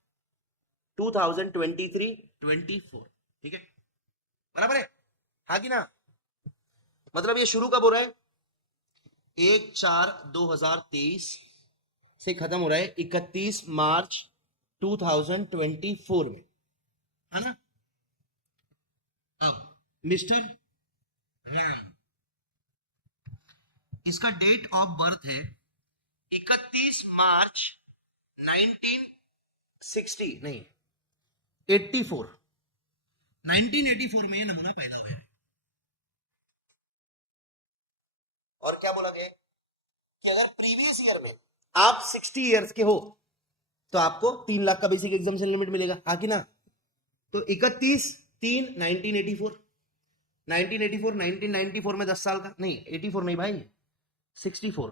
2023-24, ठीक है, बराबर है, हाँ कि ना, मतलब ये शुरू कब हो रहा है, 1/4/2023 से खत्म हो रहा है 31 मार्च 2024 में, है ना। अब मिस्टर राम, इसका डेट ऑफ बर्थ है 31 मार्च 1960 नहीं 84, 1984 में ये नमूना पैदा हुआ है। और क्या बोला गया कि अगर प्रीवियस ईयर में आप 60 ईयर्स के हो तो आपको 3 लाख का बेसिक एग्जामिशन लिमिट मिलेगा, हाँ कि ना। तो 31/3/1984, 1994 में 10 साल का, नहीं 84 नहीं भाई 64,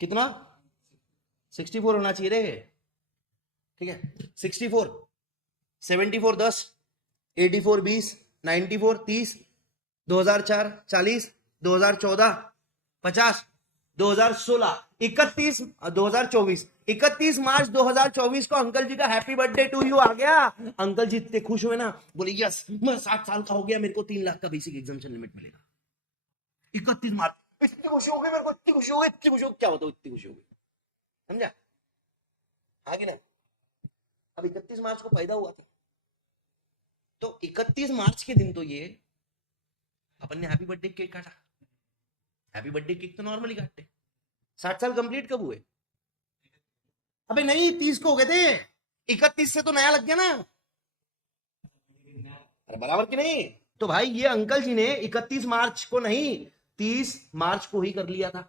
कितना 64 होना चाहिए रे, ठीक है 64, 74 10, 84 20, 94 30, 2004 40, 2014 50, 2016 31 2024 31 मार्च 2024 को अंकल जी का हैप्पी बर्थडे टू यू आ गया। अंकल जी इतने खुश हुए ना, बोले यस मैं 60 साल का हो गया, मेरे को 3 लाख का बेसिक एग्जामिशन लिमिट मिलेगा। 31 मार्च, इतनी खुशी हो गई मेरे को, इतनी खुशी हो गई, इतनी खुशी हो, क्या बताओ इतनी खुशी हो गई, समझा, हाँ कि ना। अब 31 मार्च को पैदा हुआ था, तो 31 मार्च के दिन तो ये अपन ने हैप्पी बर्थडे केक काटा, हैप्पी बर्थडे केक तो नॉर्मली काटते, 60 साल कंप्लीट कब हुए, अबे नहीं 30 को हो गए थे, 31 से तो नया लग गया ना, अरे बराबर कि नहीं। तो भाई ये अंकल जी ने 31 मार्च को नहीं 30 मार्च को ही कर लिया था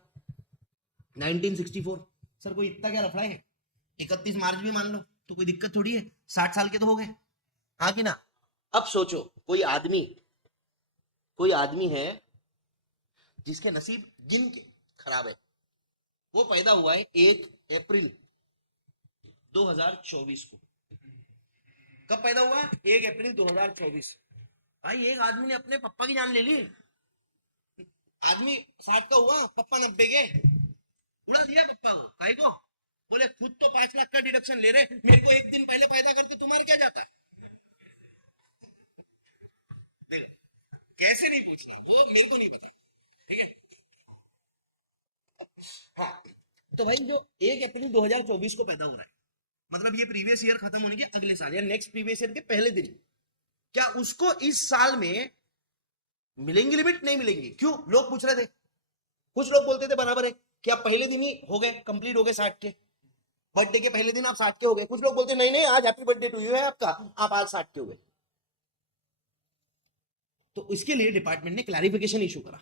1964। सर कोई इतना क्या लफड़ा है, 31 मार्च भी मान लो तो कोई दिक्कत थोड़ी है, 60 साल के तो हो गए, हाँ कि ना। अब सोचो, कोई आदमी है जिसके नसीब गिन के खराब है, वो पैदा हुआ है 1 अप्रैल 2024 को। कब पैदा हुआ? 1 अप्रैल 2024। भाई एक आदमी ने अपने पप्पा की जान ले ली। आदमी 60 का हुआ, पप्पा 90 के, उड़ा दिया पप्पा को। काहे को? बोले खुद तो 5 लाख का डिडक्शन ले रहे, मेरे को एक दिन पहले पैदा करते तुम्हारा क्या जाता है? देखो कैसे नहीं पूछना, वो मेरे को नहीं पता, ठीक है। हाँ, तो भाई जो 1 अप्रैल 2024 को पैदा हो रहा है, मतलब ये प्रीवियस ईयर खत्म होने के अगले साल या नेक्स्ट प्रीवियस ईयर के पहले दिन, क्या उसको इस साल में मिलेंगी लिमिट? नहीं मिलेंगी। क्यों? लोग पूछ रहे थे, कुछ लोग बोलते थे बराबर है कि आप पहले दिन ही हो गए, कंप्लीट हो गए 60 के, बर्थडे के पहले दिन आप 60 के हो गए। कुछ लोग बोलते नहीं नहीं, आज हैप्पी बर्थडे टू यू है आपका, आप आज 60 के हो गए। तो इसके लिए डिपार्टमेंट ने क्लैरिफिकेशन इशू करा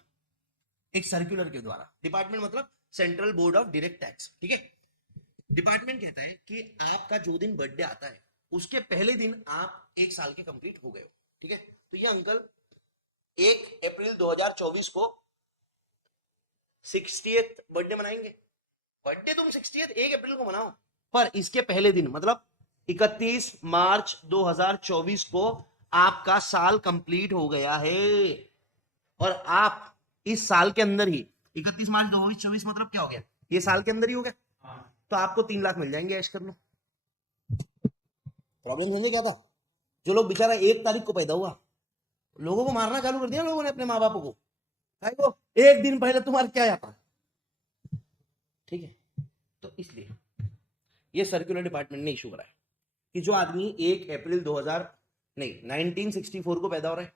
एक सर्कुलर के द्वारा। डिपार्टमेंट मतलब central board of direct tax, ठीक है। डिपार्टमेंट कहता है कि आपका जो दिन बर्थडे आता है उसके पहले दिन आप 1 साल के कंप्लीट हो गए हो, ठीक है। तो ये अंकल 1 अप्रैल 2024 को 60th बर्थडे मनाएंगे। बर्थडे तुम 60th 1 अप्रैल को मनाओ, पर इसके पहले दिन मतलब 31 मार्च 2024 को आपका साल कंप्लीट हो गया है, और आप इस साल के अंदर ही 31 मार्च 2024 मतलब क्या हो गया, ये साल के अंदर ही हो गया। तो आपको 3 लाख मिल जाएंगे, ऐश कर लो। प्रॉब्लम समझे क्या था? जो लोग बेचारा 1 तारीख को पैदा हुआ, लोगों को मारना चालू कर दिया लोगों ने, अपने माँ बापों को। वो एक दिन पहले तुम्हारा क्या आता, ठीक है। तो इसलिए ये सर्कुलर डिपार्टमेंट ने इशू करा है कि जो आदमी 1 अप्रैल 1964 को पैदा हो रहा है,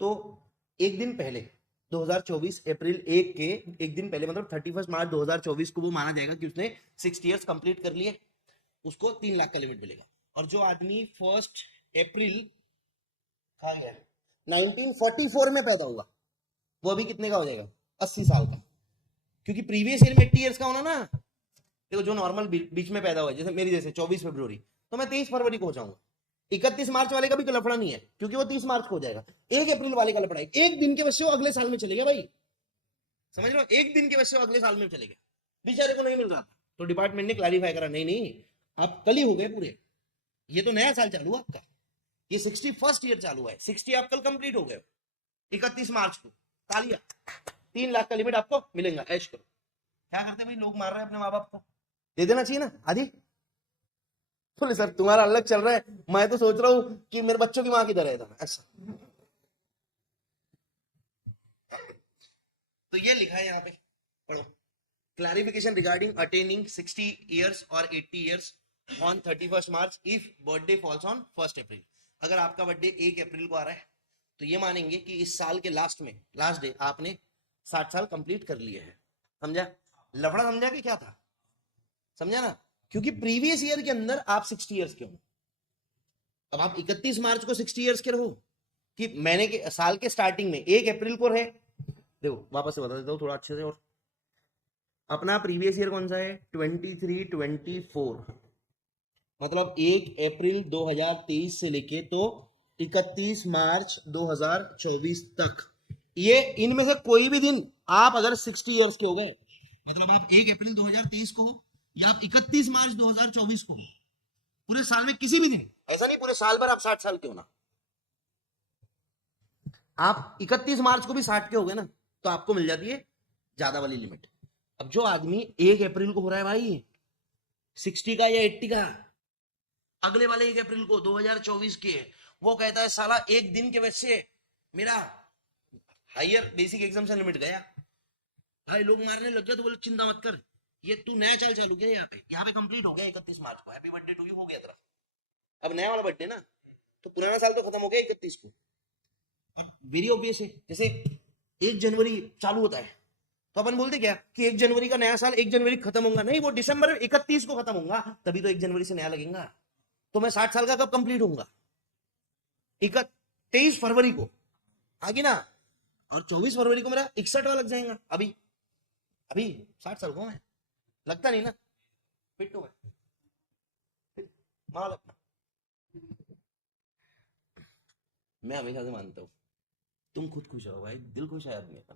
तो एक दिन पहले 2024 अप्रैल 1 के एक दिन पहले मतलब 31 मार्च 2024 को वो माना जाएगा कि उसने 60 इयर्स कंप्लीट कर लिए, उसको 3 लाख का लिमिट मिलेगा। और जो आदमी 1 अप्रैल 1944 में पैदा हुआ, वो अभी कितने का हो जाएगा? 80 साल का, क्योंकि प्रीवियस ईयर में 80 इयर्स का होना ना। देखो जो नॉर्मल बीच में पैदा हुआ है, जैसे मेरी जैसे 24 फरवरी, तो मैं 23 फरवरी को हो जाऊंगा। 31 मार्च वाले का भी लफड़ा नहीं है, क्योंकि वो 30 मार्च को हो जाएगा। 1 अप्रैल वाले का लफड़ा है, एक दिन के वजह वो अगले साल में चलेगा भाई, समझ रहे हो? एक दिन के वजह अगले साल में चलेगा, बेचारे को नहीं मिल रहा था। तो डिपार्टमेंट ने क्लैरिफाई करा, नहीं नहीं, आप कल ही हो गए पूरे, ये तो नया साल चालू हुआ आपका, ये 61st ईयर चालू है, 60 आप कल कंप्लीट हो गए 31 मार्च को। तालियां, 3 लाख का लिमिट आपको मिलेगा, ऐश करो। क्या करते भाई, लोग मार रहे हैं अपने माँ बाप को, दे देना चाहिए ना आदि। बोले सर तुम्हारा अलग चल रहा है, मैं तो सोच रहा हूं कि मेरे बच्चों की माँ किधर है, ऐसा। तो ये लिखा है यहाँ पे, पढ़ो। क्लैरिफिकेशन रिगार्डिंग अटेनिंग 60 इयर्स और 80 years on 31 March if birthday falls on 1 अप्रैल। अगर आपका बर्थडे 1 अप्रैल को आ रहा है तो ये मानेंगे कि इस साल के लास्ट में, लास्ट डे आपने 60 साल कंप्लीट कर लिए हैं। समझा लफड़ा? समझा कि क्या था? समझा ना? क्योंकि प्रीवियस ईयर के अंदर आप 60 इयर्स के हो, अब आप 31 मार्च को 60 इयर्स के रहो कि मैंने के साल के स्टार्टिंग में 1 अप्रैल को रहे। देखो वापस से बता देता हूँ थोड़ा अच्छे से, और अपना प्रीवियस ईयर कौन सा है? 23-24, मतलब 1 अप्रैल 2023 से लेके तो 31 मार्च 2024 तक, ये इनमें से कोई भी दिन आप अगर 60 इयर्स के हो गए, मतलब आप 1 अप्रैल 2023 को हो या आप 31 मार्च 2024 को हो, पूरे साल में किसी भी दिन, ऐसा नहीं पूरे साल भर आप 60 साल के होना, आप 31 मार्च को भी 60 के हो गए ना, तो आपको मिल जाती है ज्यादा वाली लिमिट। अब जो आदमी 1 अप्रैल को हो रहा है भाई 60 का या 80 का, अगले वाले 1 अप्रैल को 2024 के, वो कहता है साला एक दिन के वजह से मेरा हायर बेसिक एग्जाम्शन लिमिट गया। भाई लोग मारने लग गए तो बोले चिंता मत कर, ये तू नया चाल चालू किया, यहाँ पे कंप्लीट हो गया 31 मार्च को, हैप्पी बर्थडे टू यू हो गया तेरा, अब नया वाला बर्थडे ना, तो पुराना साल तो खत्म हो गया 31 को। वेरी ऑब्वियस है, जैसे 1 जनवरी चालू होता है तो अपन बोलते क्या कि 1 जनवरी का नया साल 1 जनवरी खत्म होगा, नहीं, वो दिसंबर 31 को खत्म होगा, तभी तो 1 जनवरी से नया लगेगा। तो मैं 60 साल का कब कंप्लीट होऊंगा? 23 फरवरी को आगे ना, और 24 फरवरी को मेरा 61 लग जाएगा। अभी अभी 60 साल को मैं लगता नहीं ना, फिट हो गए माल अपना। मैं हमेशा से मानता हूँ तुम खुद खुश हो भाई, दिल खुश है आदमी का।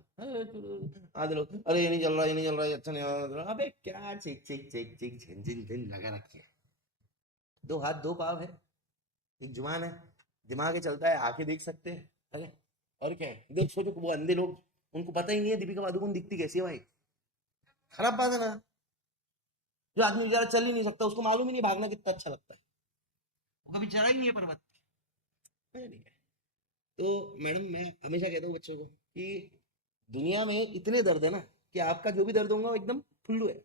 आधे लोग अरे ये नहीं चल रहा, ये नहीं चल रहा, ये अच्छा नहीं चल रहा। अबे क्या चिक चिक चिक चिक झिन झिन झिन लगा रखे हैं। दो हाथ दो पाँव है, एक जुबान है, दिमाग है, चलता है, आंखें देख सकते हैं। अरे और क्या है, देख सोचो वो अंधे लोग, उनको पता ही नहीं है दीपिका पादुकोण दिखती कैसी है भाई। खराब बात है ना। जो आदमी बेचारा चल ही नहीं सकता, उसको मालूम ही नहीं भागना कितना अच्छा लगता है, वो कभी चढ़ा ही नहीं है पर्वत। नहीं है। तो मैडम मैं हमेशा कहता हूँ बच्चों को कि दुनिया में इतने दर्द है ना कि आपका जो भी दर्द होगा वो एकदम फुल्लू है।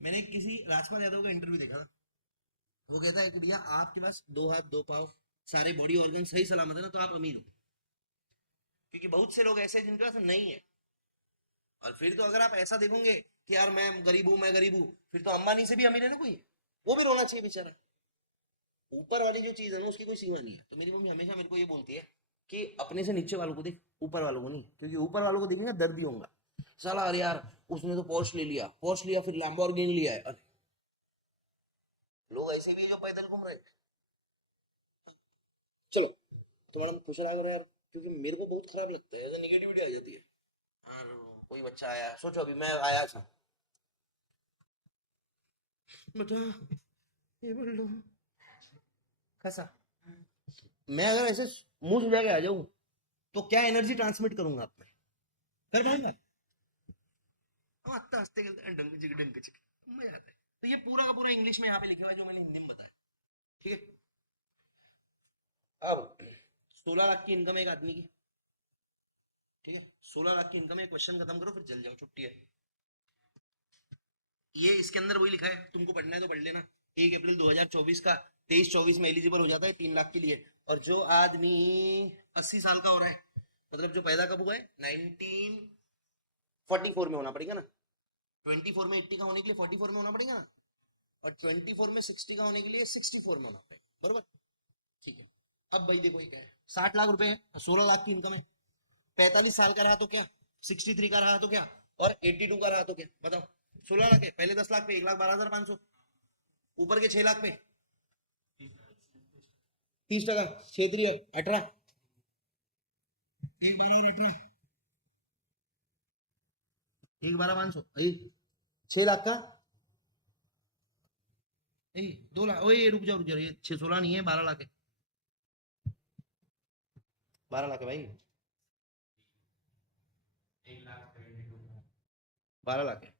मैंने किसी राजपाल यादव का इंटरव्यू देखा था, वो कहता है कि भैया आपके पास दो हाथ दो पाँव सारे बॉडी ऑर्गन सही सलामत है ना, तो आप अमीर हो। क्योंकि बहुत से लोग ऐसे हैं जिनके पास नहीं है। और फिर तो अगर आप ऐसा देखोगे कि यार मैं गरीब हूं, मैं गरीब हूं, फिर तो अंबानी से भी अमीर है ना कोई, वो भी रोना चाहिए बेचारा। ऊपर वाली जो चीज है ना उसकी कोई सीमा नहीं है। तो मेरी मम्मी हमेशा मेरे को ये बोलती है कि अपने से नीचे वालों को देख, ऊपर वालों को नहीं, क्योंकि ऊपर वालों को देखेंगे दर्द ही होगा। साला अरे यार उसने तो पोर्श ले लिया, पोर्श लिया फिर लैम्बोर्गिनी लिया है। अरे लोग ऐसे भी है जो पैदल घूम रहे हैं। चलो तुम्हारा खुश रहा करो यार, क्योंकि मेरे को बहुत खराब लगता है, ऐसे निगेटिविटी आ जाती है। और कोई बच्चा आया, सोचो अभी मैं आया था, बेटा ये बोल लो कैसा, मैं अगर ऐसे मुंह सुझा के आ जाऊं तो क्या एनर्जी ट्रांसमिट करूंगा आप में, कर पाऊंगा? अब हंसते हंसते खेलते डंक चिक मजा आता है। तो ये पूरा का पूरा इंग्लिश में यहाँ पे लिखा हुआ है जो मैंने हिंदी में बताया। ठीक है, अब 16 लाख की इनकम एक आदमी की। ठीक है, 16 लाख की इनकम है, क्वेश्चन खत्म करो फिर चल जाओ, छुट्टी है। ये इसके अंदर वही लिखा है, तुमको पढ़ना है तो पढ़ लेना। 1 अप्रैल 2024 का 23-24 में एलिजिबल हो जाता है 3 लाख के लिए। और जो आदमी 80 साल का हो रहा है, मतलब जो पैदा कब हुआ है 1944 में होना पड़ेगा ना, 24 में 80 का होने के लिए 44 में होना पड़ेगा ना, और 24 में 60 का होने के लिए 64 में होना पड़ेगा, बरोबर? ठीक है, अब भाई देखो ये क्या है, 60 लाख रुपए है, 16 लाख की इनकम है, 45 साल का रहा तो क्या, 63 का रहा तो क्या, और 82 का रहा तो क्या, बताओ। 16 लाख है, पहले 10 लाख पे 1,12,500, ऊपर के 6 लाख पे 30%, क्षेत्रीय 18, एक 12,500, 6 लाख का 2 लाख, ओए रुक जाओ, ये 616 नहीं है, 12 लाख है, 12 लाख है भाई, 12 लाख है।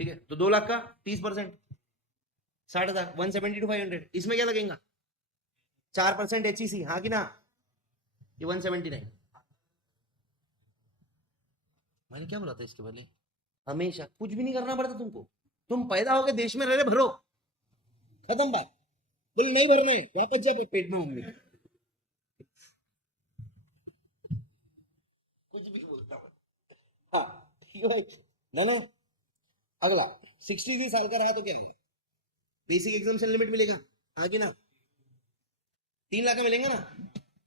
ठीक है, तो 2 लाख का 30%, 60,000, 170 to 500, इसमें क्या लगेगा? 4% HEC, हाँ कि ना? ये 179। मैंने क्या बोला था इसके पहले? हमेशा कुछ भी नहीं करना पड़ता तुमको, तुम पैदा होके देश में रह रहे, भरो, खत्म बात। बोल नहीं भरने, वापस जा पेट में होंगे, कुछ भी बोलता हूँ। हाँ ठीक है, ना ना। अगला 63 साल का रहा तो क्या होगा, बेसिक एग्जाम लिमिट मिलेगा, आगे ना 3 लाख का मिलेंगे ना,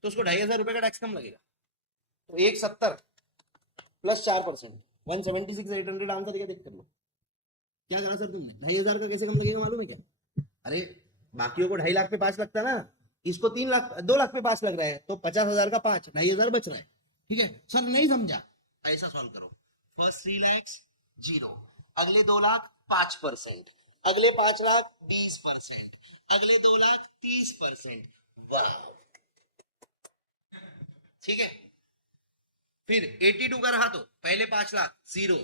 तो उसको 2,500 रुपए का टैक्स कम लगेगा। तो 170 प्लस 4%, 176,800 आंसर क्या देख कर लो। क्या करा सर तुमने, 2,500 का कैसे कम लगेगा मालूम है क्या? अरे बाकियों को 2.5 लाख पे 5 लगता है ना, इसको 3 लाख 2 लाख पे 5 लग रहा है, तो 50,000 का 5, 2,500 बच रहा है। ठीक है सर, नहीं समझा, ऐसा सॉल्व करो। फर्स्ट 3 लाख 0, अगले 2 लाख 5%, अगले 5 लाख 20%, अगले 2 लाख 30%। वाह, ठीक है। फिर 82 का रहा तो पहले 5 लाख 0,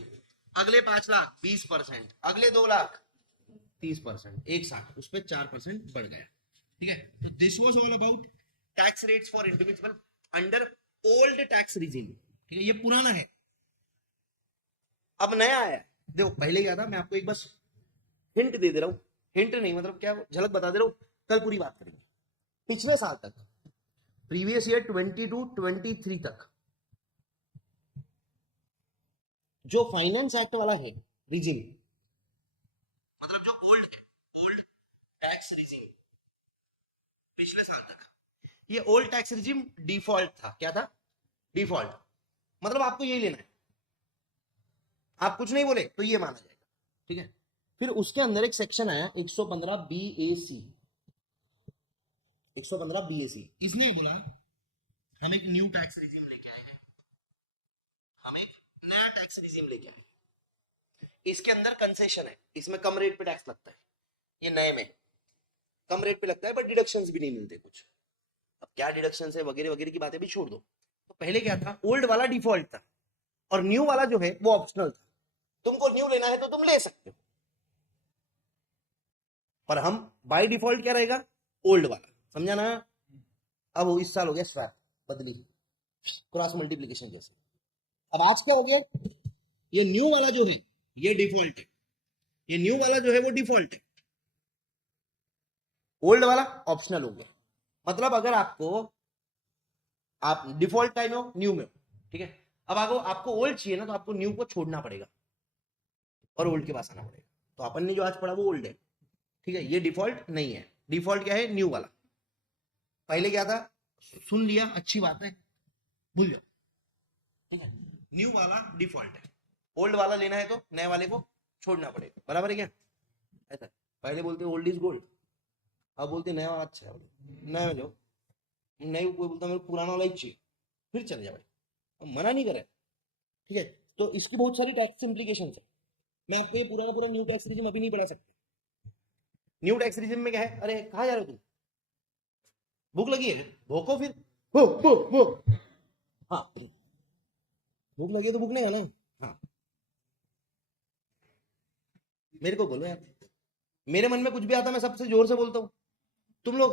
अगले 5 लाख 20%, अगले 2 लाख 30%, एक साथ उस पर 4% बढ़ गया। ठीक है, तो this was all about tax rates for individual under old tax regime. ठीक है, ये पुराना है, अब नया आया। देखो पहले क्या था, मैं आपको एक बस हिंट दे दे रहा हूं, हिंट नहीं मतलब क्या, झलक बता दे रहा हूं, कल पूरी बात करेंगे। पिछले साल तक, प्रीवियस ईयर 22-23 तक, जो फाइनेंस एक्ट वाला है रिजिम, मतलब जो ओल्ड है, ओल्ड टैक्स रिजिम, पिछले साल तक ये ओल्ड टैक्स रिजिम डिफॉल्ट था। क्या था? डिफॉल्ट, मतलब आपको यही लेना है, आप कुछ नहीं बोले तो ये माना जाएगा। ठीक है, फिर उसके अंदर एक सेक्शन आया 115 BAC, 115 बीएसी। इसने बोला हम एक न्यू टैक्स रिजीम लेके आए हैं, हम एक नया टैक्स रिजीम लेके आए हैं, इसके अंदर कंसेशन है, इसमें कम रेट पे टैक्स लगता है, ये नए में कम रेट पे लगता है, बट डिडक्शंस भी नहीं मिलते कुछ। अब क्या डिडक्शंस है वगैरह वगैरह की बातें भी छोड़ दो। तो पहले क्या था, ओल्ड वाला डिफॉल्ट था और न्यू वाला जो है वो ऑप्शनल था। तुमको न्यू लेना है तो तुम ले सकते हो, पर हम बाय डिफॉल्ट क्या रहेगा, ओल्ड वाला, समझा ना। अब वो इस साल हो गया स्वैप, बदली, क्रॉस मल्टीप्लीकेशन जैसे। अब आज क्या हो गया, ये न्यू वाला जो है ये डिफॉल्ट है, ये न्यू वाला जो है वो डिफॉल्ट है, ओल्ड वाला ऑप्शनल हो गया। मतलब अगर आपको, आप डिफॉल्ट टाइम हो, न्यू में हो, ठीक है, अब आपको ओल्ड चाहिए ना, तो आपको न्यू को छोड़ना पड़ेगा और ओल्ड के पास आना पड़ेगा। तो अपन ने जो आज पढ़ा वो ओल्ड है, ठीक है, ये डिफॉल्ट नहीं है। डिफॉल्ट क्या है, न्यू वाला। पहले क्या था, सुन लिया, अच्छी बात है, भूल जाओ, ठीक है, न्यू वाला डिफॉल्ट है, ओल्ड वाला लेना है तो नए वाले को छोड़ना पड़ेगा, बराबर है क्या। ऐसा पहले बोलते ओल्ड इज गोल्ड, अब बोलते नया वाला अच्छा है, नया में जाओ, नहीं कोई बोलता मेरे पुराना वाला ही चाहिए, फिर चले जाओ भाई, मना नहीं करे, ठीक है। तो इसकी बहुत सारी टैक्स इंप्लीकेशन है, मैं आपको ये पूरा का पूरा न्यू टैक्स रिजिम अभी नहीं पढ़ा सकता। न्यू टैक्स रिजिम में क्या है, अरे कहाँ जा रहे हो तुम, भूख लगी है, भूखो फिर, भूख हाँ, भूख लगी है तो भूख नहीं है ना, हाँ, मेरे को बोलो यार, मेरे मन में कुछ भी आता मैं सबसे जोर से बोलता हूँ, तुम लोग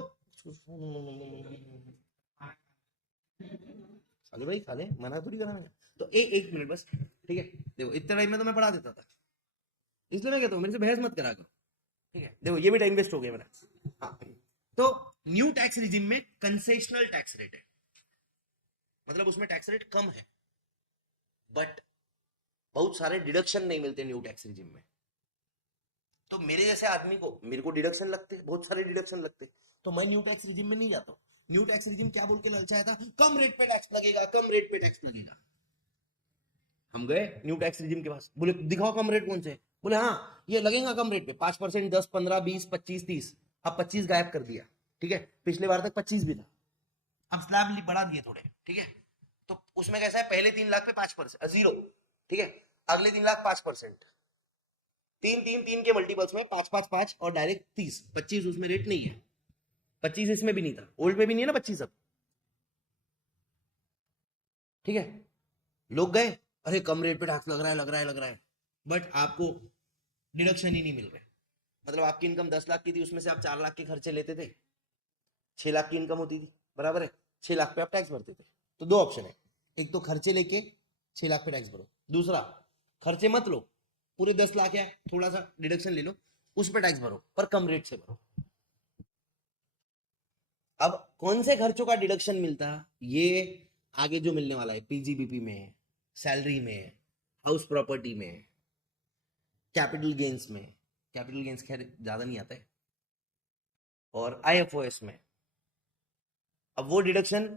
अरे भाई खा ले, मना थोड़ी करा मैंने। तो एक मिनट बस, ठीक है, देखो इतने टाइम में तो मैं पढ़ा देता था, इसलिए मैं कहता हूँ मेरे से बहस मत करा करो, ठीक है। देखो ये भी टाइम वेस्ट हो गया मेरा। हाँ, तो न्यू टैक्स रिजिम में कंसेशनल टैक्स रेट है, मतलब उसमें टैक्स रेट कम है, बट बहुत सारे डिडक्शन नहीं मिलते न्यू टैक्स रिजिम में। तो मेरे जैसे आदमी को, मेरे को डिडक्शन लगते, बहुत सारे डिडक्शन लगते, तो मैं न्यू टैक्स रिजिम में नहीं जाता हूँ। न्यू टैक्स रिजिम क्या बोल के ललचाया था, कम रेट पे टैक्स लगेगा, कम रेट पे टैक्स लगेगा। हम गए न्यू टैक्स रिजिम के पास, बोले दिखाओ कम रेट कौन से, बोले हाँ ये लगेगा कम रेट पे 5%, 10, 15, 20, 25, 30। अब 25 गायब कर दिया, ठीक है, पिछले बार तक 25 भी था, अब स्लैब बढ़ा दिए थोड़े, ठीक है। तो उसमें कैसा है, पहले 3 लाख पे 5%, जीरो, ठीक है, अगले 3 लाख 5%, तीन के मल्टीपल्स में 5 5 5 और डायरेक्ट 30, 25 उसमें रेट नहीं है, 25 इसमें भी नहीं था, ओल्ड में भी नहीं है ना 25 अब, ठीक है। लोग गए, अरे कम रेट पे टैक्स लग रहा है, लग रहा है, लग रहा है, बट आपको डिडक्शन ही नहीं मिल रहा है। मतलब आपकी इनकम 10 लाख की थी, उसमें से आप 4 लाख के खर्चे लेते थे, 6 लाख की इनकम होती थी, बराबर है, 6 लाख पे आप टैक्स भरते थे। तो दो ऑप्शन है, एक तो खर्चे लेके 6 लाख पे टैक्स भरो, दूसरा खर्चे मत लो, पूरे 10 लाख है, थोड़ा सा डिडक्शन ले लो, उस पर टैक्स भरो, पर कम रेट से भरो। अब कौन से खर्चों का डिडक्शन मिलता, ये आगे जो मिलने वाला है, पीजीबीपी में, सैलरी में, हाउस प्रॉपर्टी में, कैपिटल गेन्स में, कैपिटल गेन्स खैर ज्यादा नहीं आता है, और आईएफओएस में। अब वो डिडक्शन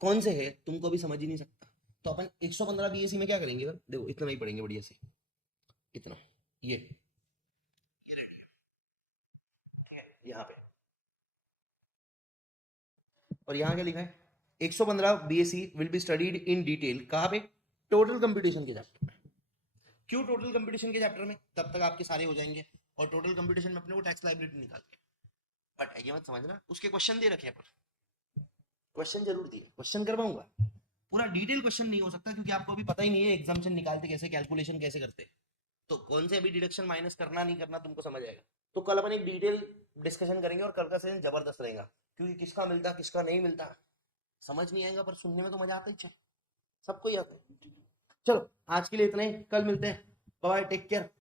कौन से है तुमको भी समझ ही नहीं सकता। तो अपन 115 बीएससी में क्या करेंगे, देखो इतना ही पढ़ेंगे बढ़िया से, इतना, ये ठीक है, यहाँ पे, और यहाँ क्या लिखा है, 115 BSc will be studied in detail, कहाँ पे, टोटल कंप्यूटेशन के चैप्टर में। क्यों टोटल कंप्यूटेशन के चैप्टर में, तब तक आपके सारे हो जाएंगे, और टोटल कंप्यूटेशन में अपने को टैक्स लायबिलिटी निकाल के, बट ये मत समझना उसके क्वेश्चन दे रखे हैं, पर क्वेश्चन जरूर दिए, क्वेश्चन करवाऊंगा, पूरा डिटेल क्वेश्चन नहीं हो सकता, क्योंकि आपको अभी पता ही नहीं है एग्जाम्पशन निकालते कैसे, कैलकुलेशन कैसे करते, तो कौन से अभी डिडक्शन माइनस करना नहीं करना तुमको समझ आएगा। तो कल अपन एक डिटेल डिस्कशन करेंगे, और कल का सेशन जबरदस्त रहेगा, क्योंकि किसका मिलता किसका नहीं मिलता समझ नहीं आएगा, पर सुनने में तो मजा आता ही, सबको ही आता है। चलो आज के लिए इतना ही, कल मिलते हैं, बाय, टेक केयर।